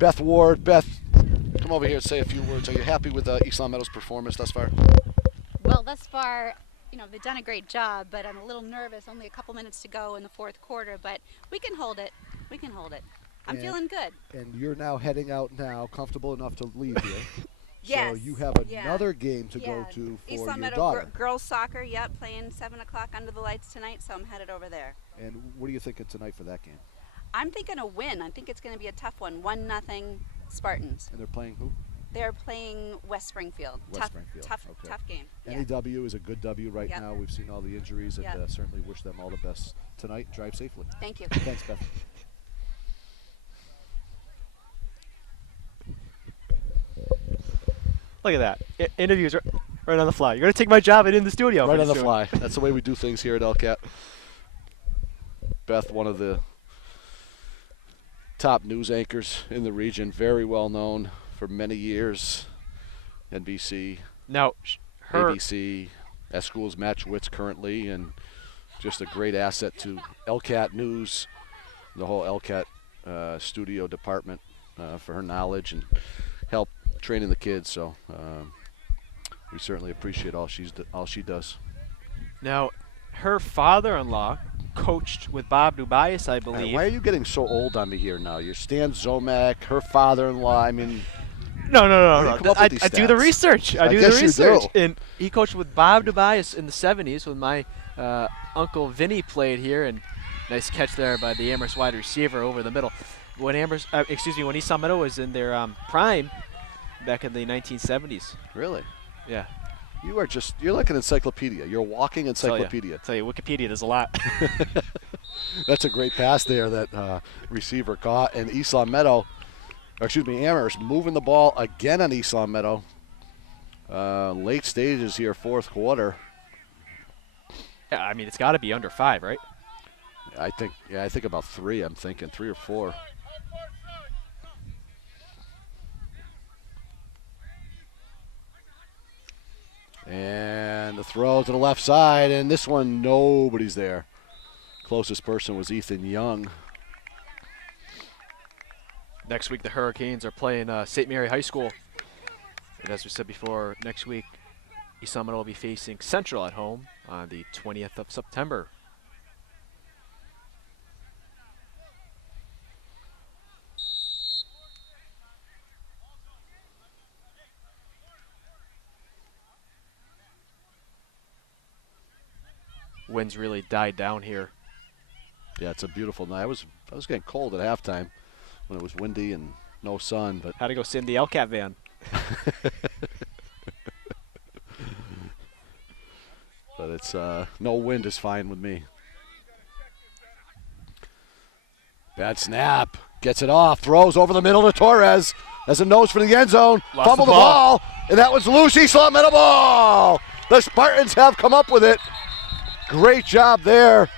Beth Ward. Beth, come over here and say a few words. Are you happy with East Long Meadow's performance thus far? Well, thus far, they've done a great job, but I'm a little nervous. Only a couple minutes to go in the fourth quarter, but we can hold it. We can hold it. I'm feeling good. And you're now heading out now, comfortable enough to leave here. Yes. So you have another game to go to for East Long your Meadow daughter. girls soccer, playing 7 o'clock under the lights tonight, so I'm headed over there. And what are you thinking tonight for that game? I'm thinking a win. I think it's going to be a tough one. 1-0 Spartans. And they're playing who? They're playing West Springfield. Springfield. Tough game. Any W is a good W right Yep. now. We've seen all the injuries, and Yep. certainly wish them all the best tonight. Drive safely. Thank you. Thanks, Beth. Look at that. Interviews right on the fly. You're going to take my job in the studio. Right on the pretty soon. fly. That's the way we do things here at LCAT. Beth, one of the top news anchors in the region, very well known for many years. NBC, Now, her ABC, at Schools Match Wits currently, and just a great asset to LCAT News, the whole LCAT studio department for her knowledge and help training the kids. So we certainly appreciate all she does. Now, her father-in-law coached with Bob Dubias, I All believe. right, why are you getting so old on me here now? You're Stan Zomack, her father-in-law. I mean, No. Where do you come up I with these do the stats? research. I do guess the you research. do. And he coached with Bob Dubias in the 70s when my Uncle Vinny played here. And nice catch there by the Amherst wide receiver over the middle. When when East Long Meadow was in their prime back in the 1970s. really? Yeah. You're like an encyclopedia. You're a walking encyclopedia. Tell you, Wikipedia, there's a lot. That's a great pass there that receiver caught. And Amherst moving the ball again on East Long Meadow. Late stages here, fourth quarter. Yeah, I mean, it's got to be under 5, right? I think about 3. I'm thinking 3 or 4. And the throw to the left side, and this one, nobody's there. Closest person was Ethan Young. Next week, the Hurricanes are playing St. Mary High School. And as we said before, next week, East Long Meadow will be facing Central at home on the 20th of September. Winds really died down here. Yeah, it's a beautiful night. I was getting cold at halftime when it was windy and no sun, but Had to go sit in the LCAT van. but it's no wind is fine with me. Bad snap. Gets it off. Throws over the middle to Torres. Has a nose for the end zone. Lost Fumble the the ball. ball. And that was loose. East Long Meadow ball. The Spartans have come up with it. Great job there.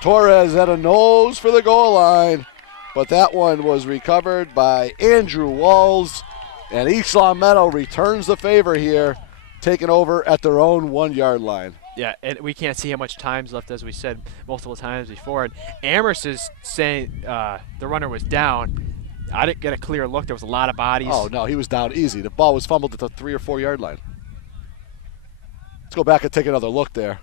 Torres had a nose for the goal line. But that one was recovered by Andrew Walls. And East Long Meadow returns the favor here, taking over at their own 1-yard line. Yeah, and we can't see how much time's left, as we said multiple times before. And Amherst is saying the runner was down. I didn't get a clear look. There was a lot of bodies. Oh, no, he was down easy. The ball was fumbled at the 3 or 4 yard line. Let's go back and take another look there.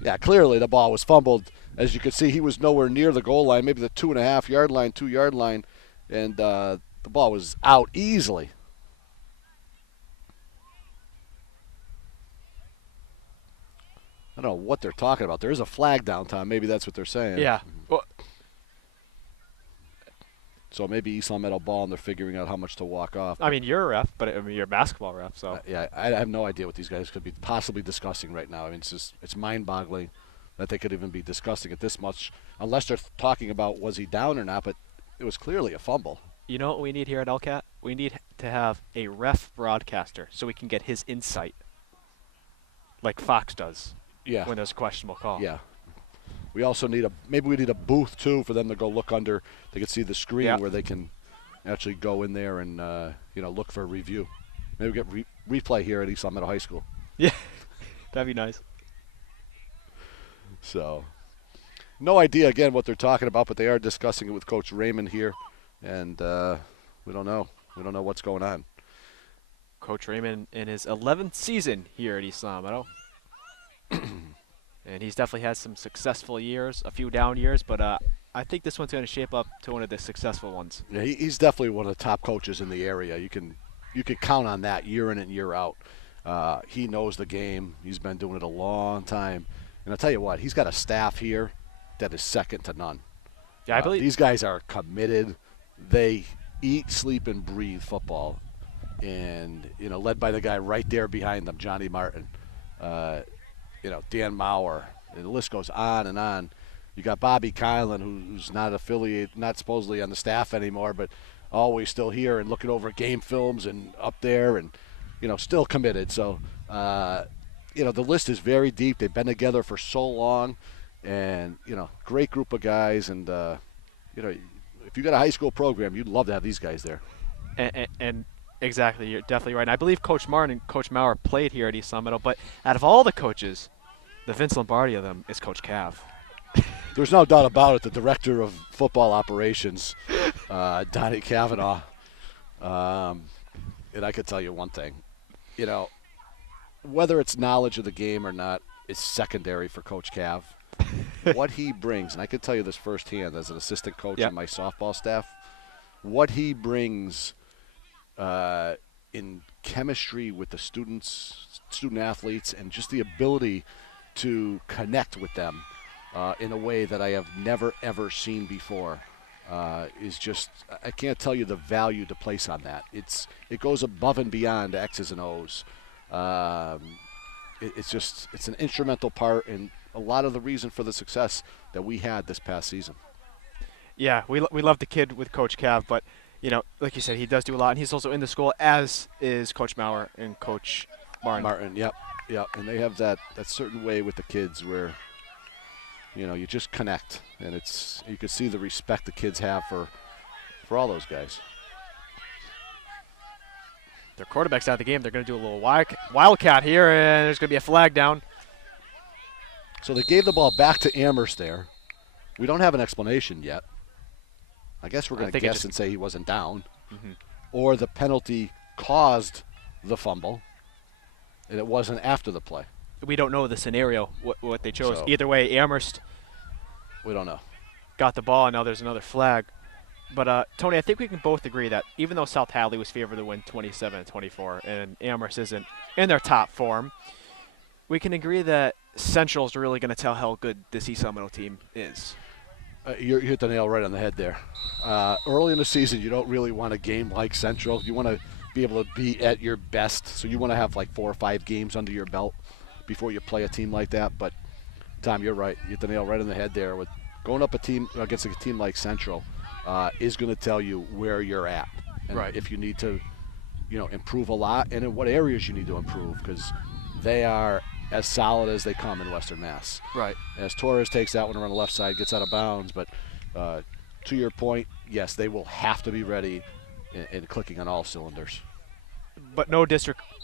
Yeah, clearly the ball was fumbled. As you can see, he was nowhere near the goal line, maybe the 2.5 yard line, 2 yard line, and the ball was out easily. I don't know what they're talking about. There is a flag downtown. Maybe that's what they're saying. Yeah. Well, So maybe East Meadow ball, and they're figuring out how much to walk off. I mean, you're a ref, but I mean, you're a basketball ref, so. Yeah, I have no idea what these guys could be possibly discussing right now. I mean, it's mind-boggling that they could even be discussing it this much, unless they're talking about was he down or not, but it was clearly a fumble. You know what we need here at LCAT? We need to have a ref broadcaster so we can get his insight, like Fox does. Yeah. When there's a questionable call. Yeah. We also need maybe we need a booth too for them to go look under. They can see the screen where they can actually go in there and look for a review. Maybe we get replay here at East Meadow High School. Yeah, that'd be nice. So, no idea again what they're talking about, but they are discussing it with Coach Raymond here, and we don't know. We don't know what's going on. Coach Raymond in his 11th season here at East Meadow. And he's definitely had some successful years, a few down years, but I think this one's going to shape up to one of the successful ones. Yeah, he's definitely one of the top coaches in the area. You can count on that year in and year out. He knows the game. He's been doing it a long time. And I'll tell you what, he's got a staff here that is second to none. Yeah, I believe these guys are committed. They eat, sleep, and breathe football. And, led by the guy right there behind them, Johnny Martin. Dan Maurer, and the list goes on and on. You got Bobby Kylan, who's not affiliated, not supposedly on the staff anymore, but always still here and looking over game films and up there and, still committed. So, the list is very deep. They've been together for so long and, great group of guys. And, if you got a high school program, you'd love to have these guys there. And exactly, you're definitely right. And I believe Coach Martin and Coach Maurer played here at East Meadow, but out of all the coaches, the Vince Lombardi of them is Coach Cav. There's no doubt about it. The director of football operations, Donnie Kavanaugh, and I could tell you one thing. Whether it's knowledge of the game or not is secondary for Coach Cav. What he brings, and I can tell you this firsthand as an assistant coach in my softball staff, what he brings in chemistry with the student athletes, and just the ability to connect with them in a way that I have never, ever seen before is just, I can't tell you the value to place on that. It goes above and beyond X's and O's. It's an instrumental part in a lot of the reason for the success that we had this past season. Yeah, we love the kid with Coach Cav, but like you said, he does do a lot, and he's also in the school, as is Coach Maurer and Coach Martin. Yep. And they have that certain way with the kids where, you just connect, and you can see the respect the kids have for all those guys. Their quarterback's out of the game. They're going to do a little wildcat here, and there's going to be a flag down. So they gave the ball back to Amherst there. We don't have an explanation yet. I guess we're going to guess and say he wasn't down. Mm-hmm. Or the penalty caused the fumble, and it wasn't after the play. We don't know the scenario, what they chose. So, either way, Amherst we don't know. Got the ball, and now there's another flag. But, Tony, I think we can both agree that even though South Hadley was favored to win 27-24 and Amherst isn't in their top form, we can agree that Central's really going to tell how good this East Meadow team is. You hit the nail right on the head there. Early in the season, you don't really want a game like Central. You want to be able to be at your best. So you want to have like 4 or 5 games under your belt before you play a team like that. But, Tom, you're right. You hit the nail right on the head there. With going up against a team like Central is going to tell you where you're at. And right. If you need to, improve a lot, and in what areas you need to improve, because they are as solid as they come in Western Mass. Right. As Torres takes that one around the left side, gets out of bounds. But to your point, yes, they will have to be ready and clicking on all cylinders. But no disrespect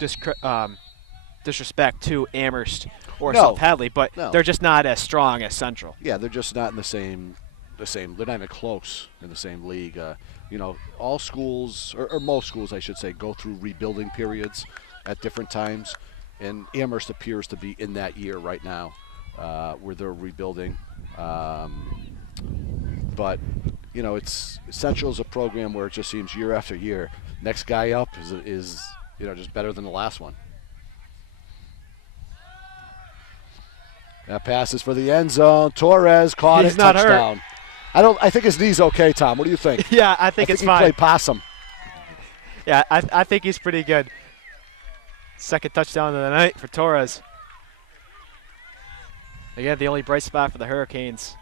to Amherst or South Hadley, but they're just not as strong as Central. Yeah, they're just not in the same the same. They're not even close in the same league. You know, all schools, or most schools, I should say, go through rebuilding periods at different times, and Amherst appears to be in that year right now, where they're rebuilding. But you know, it's Central is a program where it just seems year after year, next guy up is you know, just better than the last one. That passes for the end zone. Torres caught He's it, not touchdown. I think his knee's okay, Tom. What do you think? Yeah, I think it's he fine. played possum. Yeah, I think he's pretty good. Second touchdown of the night for Torres. Again, the only bright spot for the Hurricanes.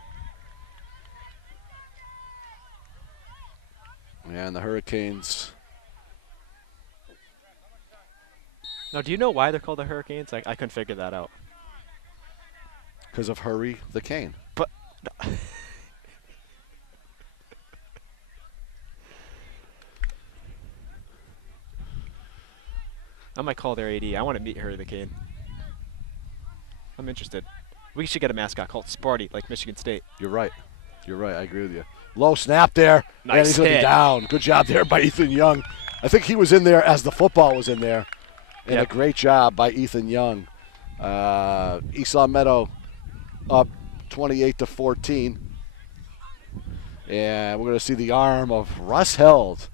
Yeah, and the Hurricanes. Now, do you know why they're called the Hurricanes? I couldn't figure that out. Because of Hurry the Cane. But I might call their AD. I want to meet Hurry the Cane. I'm interested. We should get a mascot called Sparty, like Michigan State. You're right. You're right. I agree with you. Low snap there. Nice and he's going to be hit. down. Good job there by Ethan Young. I think he was in there as the football was in there. And Yep. a great job by Ethan Young. East Long Meadow up 28-14. And we're going to see the arm of Russ Held.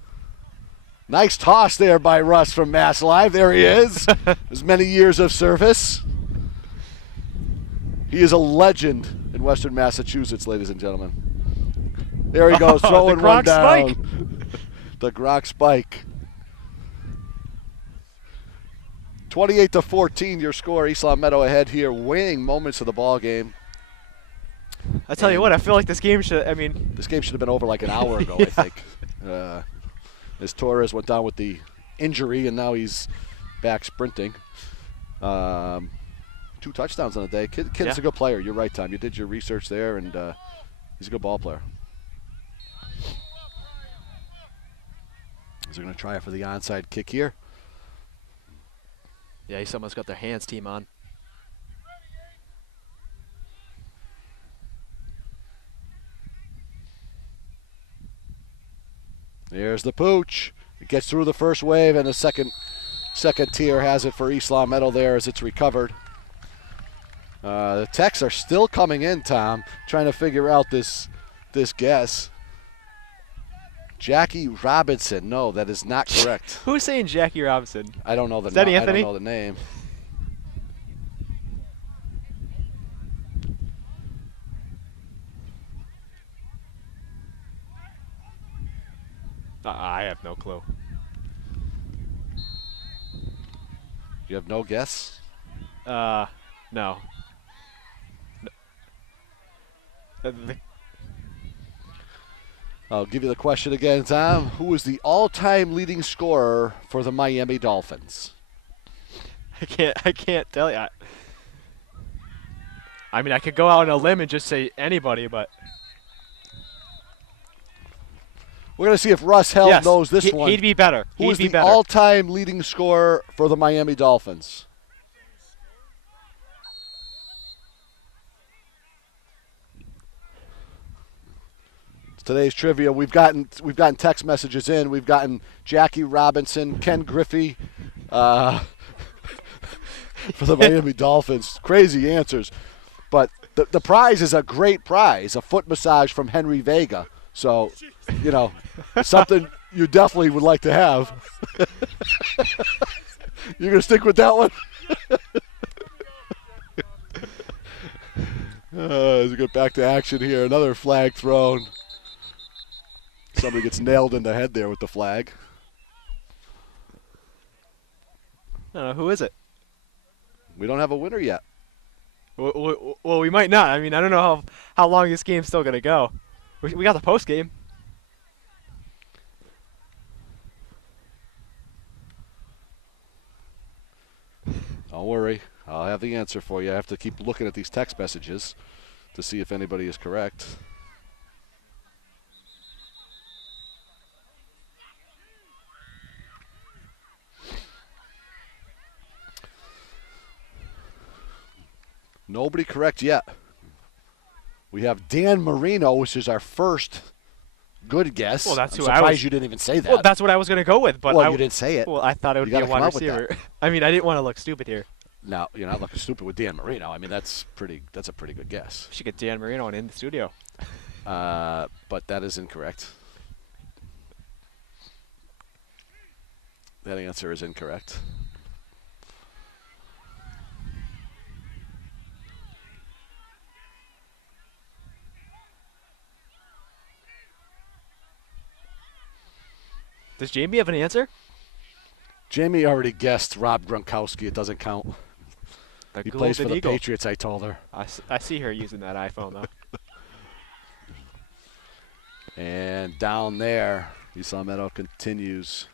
Nice toss there by Russ from Mass Live. There he is. His many years of service. He is a legend in Western Massachusetts, ladies and gentlemen. There he goes, Oh, throwing the one Gronk down. spike. The Gronk spike. 28-14, your score. East Long Meadow ahead here, winning moments of the ball game. I tell you what, I feel like this game should. I mean, This game should have been over like an hour ago, Yeah. I think. As Torres went down with the injury, and now he's back sprinting. 2 touchdowns on the day. Kid's Yeah. a good player. You're right, Tom. You did your research there, and he's a good ball player. They're going to try it for the onside kick here. yeah, someone's got their hands team on. There's the pooch. It gets through the first wave, and the second tier has it for East Long Meadow there as it's recovered. The texts are still coming in, Tom, trying to figure out this guess. Jackie Robinson. No, that is not correct. Who's saying Jackie Robinson? I don't know the Is that I Anthony? don't know the name. I have no clue. You have no guess? No. I'll give you the question again, Tom. Who is the all-time leading scorer for the Miami Dolphins? I can't tell you. I mean, I could go out on a limb and just say anybody, but We're going to see if Russ Held yes, knows this one. he'd be better. Who He'd is be the better. all-time leading scorer for the Miami Dolphins? It's today's trivia. We've gotten text messages in. We've gotten Jackie Robinson, Ken Griffey for the Miami Dolphins. Crazy answers. But the prize is a great prize, a foot massage from Henry Vega. So, you know, something you definitely would like to have. You're going to stick with that one? As we get back to action here, another flag thrown. Somebody gets nailed in the head there with the flag. I don't know, who is it? We don't have a winner yet. Well, we might not. I mean, I don't know how long this game's still going to go. We got the post game. Don't worry. I'll have the answer for you. I have to keep looking at these text messages to see if anybody is correct. Nobody correct yet. We have Dan Marino, which is our first good guess. Well, that's I'm who I surprised was. you didn't even say that. Well, that's what I was going to go with, but Well, you didn't say it. Well, I thought it would You be a gotta wide come up with receiver. I mean, I didn't want to look stupid here. No, you're not looking stupid with Dan Marino. I mean, that's a pretty good guess. We should get Dan Marino in the studio. But that is incorrect. That answer is incorrect. Does Jamie have an answer? Jamie already guessed Rob Gronkowski. It doesn't count. The He plays for Golden the Eagle. Patriots, I told her. I see her using that iPhone, though. And down there, East Meadow continues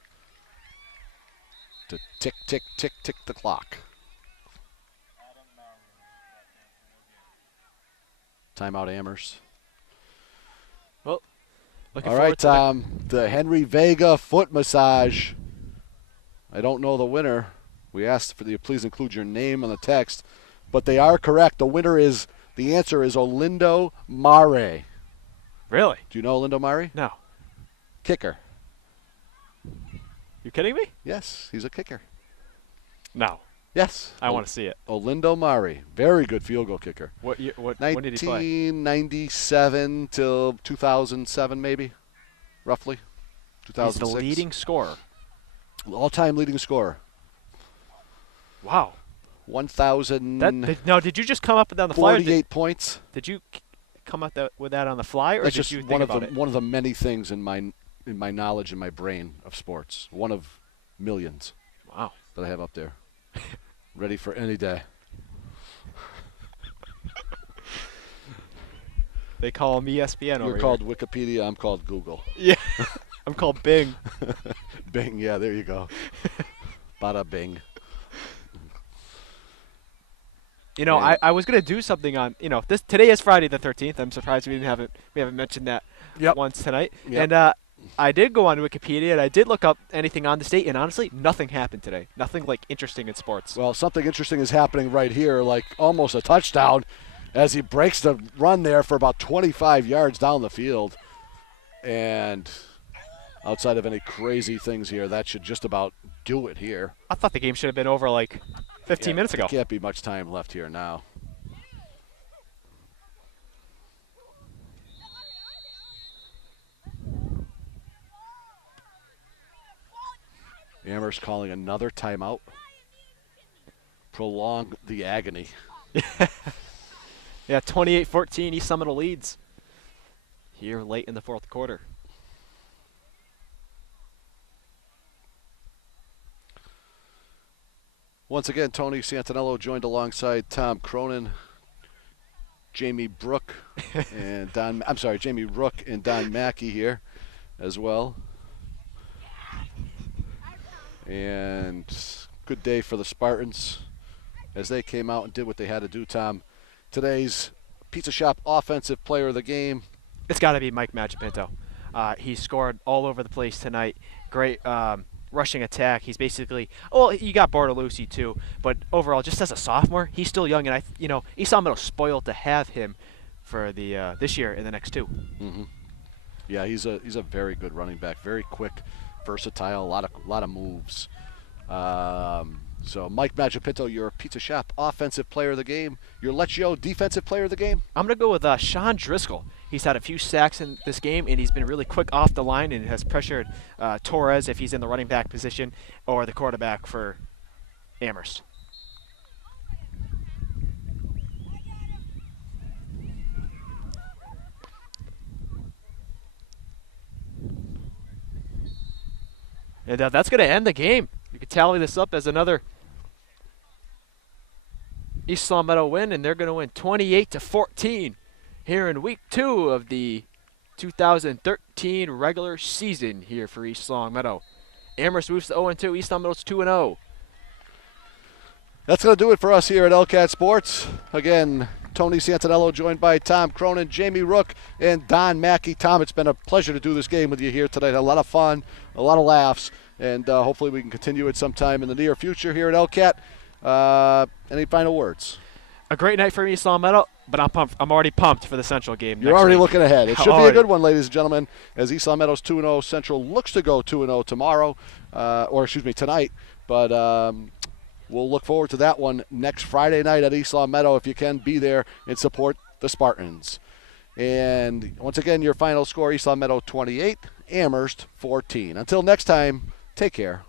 to tick, tick, tick, tick the clock. Timeout Amherst. Well, looking All forward right, to that. the Henry Vega foot massage. I don't know the winner. We asked for you please include your name on the text, but they are correct. The answer is Olindo Mare. Really? Do you know Olindo Mare? No. Kicker. You kidding me? Yes, he's a kicker. No. Yes. I want to see it. Olindo Mare, very good field goal kicker. What year, when did he play? 1997 till 2007, maybe, roughly. He's 2006. the leading scorer. All-time leading scorer. Wow. 1,048 Did you just come up with that on the fly? Or points. did you come up with that on the fly, or That's did just you think one of about the it? one of the many things in my knowledge in my brain of sports. One of millions Wow. that I have up there, ready for any day. They call him ESPN over You're called Wikipedia. I'm called Google. here. Yeah. I'm called Bing. Bing. Yeah, there you go. Bada bing. You know, Yeah. I was gonna do something on today is Friday the 13th. I'm surprised we haven't mentioned that once tonight. Yep. And I did go on Wikipedia and I did look up anything on the state, and honestly, nothing happened today. Nothing like interesting in sports. Well, something interesting is happening right here, like almost a touchdown, as he breaks the run there for about 25 yards down the field. And outside of any crazy things here, that should just about do it here. I thought the game should have been over like 15 minutes ago. There can't be much time left here now. Amherst calling another timeout. Prolong the agony. Yeah, 28-14, East Summit leads here late in the fourth quarter. Once again, Tony Santaniello joined alongside Tom Cronin, Jamie Rook and Don Mackey here as well. And good day for the Spartans as they came out and did what they had to do, Tom. Today's Pizza Shop Offensive Player of the Game. It's got to be Mike Magipinto. He scored all over the place tonight. Great rushing attack. He's basically, you got Bartolucci too, but overall, just as a sophomore, he's still young, and East Meadow spoiled to have him for the this year and the next two. Mm-hmm. Yeah, he's a very good running back, very quick, versatile, a lot of moves. So Mike Magipinto, your Pizza Shop Offensive Player of the Game. Your Lecchio Defensive Player of the Game. I'm gonna go with Sean Driscoll. He's had a few sacks in this game, and he's been really quick off the line and has pressured Torres if he's in the running back position or the quarterback for Amherst. And that's going to end the game. You can tally this up as another East Meadow win, and they're going to win 28-14 here in week 2 of the 2013 regular season here for East Meadow. Amherst moves to 0-2. East Meadow's 2-0. That's going to do it for us here at LCAT Sports. Again, Tony Santaniello joined by Tom Cronin, Jamie Rook, and Don Mackey. Tom, it's been a pleasure to do this game with you here tonight. A lot of fun, a lot of laughs, and hopefully we can continue it sometime in the near future here at LCAT. Any final words? a great night for East Long Meadow, but I'm pumped. I'm already pumped for the Central game. You're next already week. looking ahead. It should be a Already. good one, ladies and gentlemen, as East Long Meadow's 2-0. Central looks to go 2-0 tomorrow, tonight. But we'll look forward to that one next Friday night at East Long Meadow if you can be there and support the Spartans. And once again, your final score, East Long Meadow 28, Amherst 14. Until next time, take care.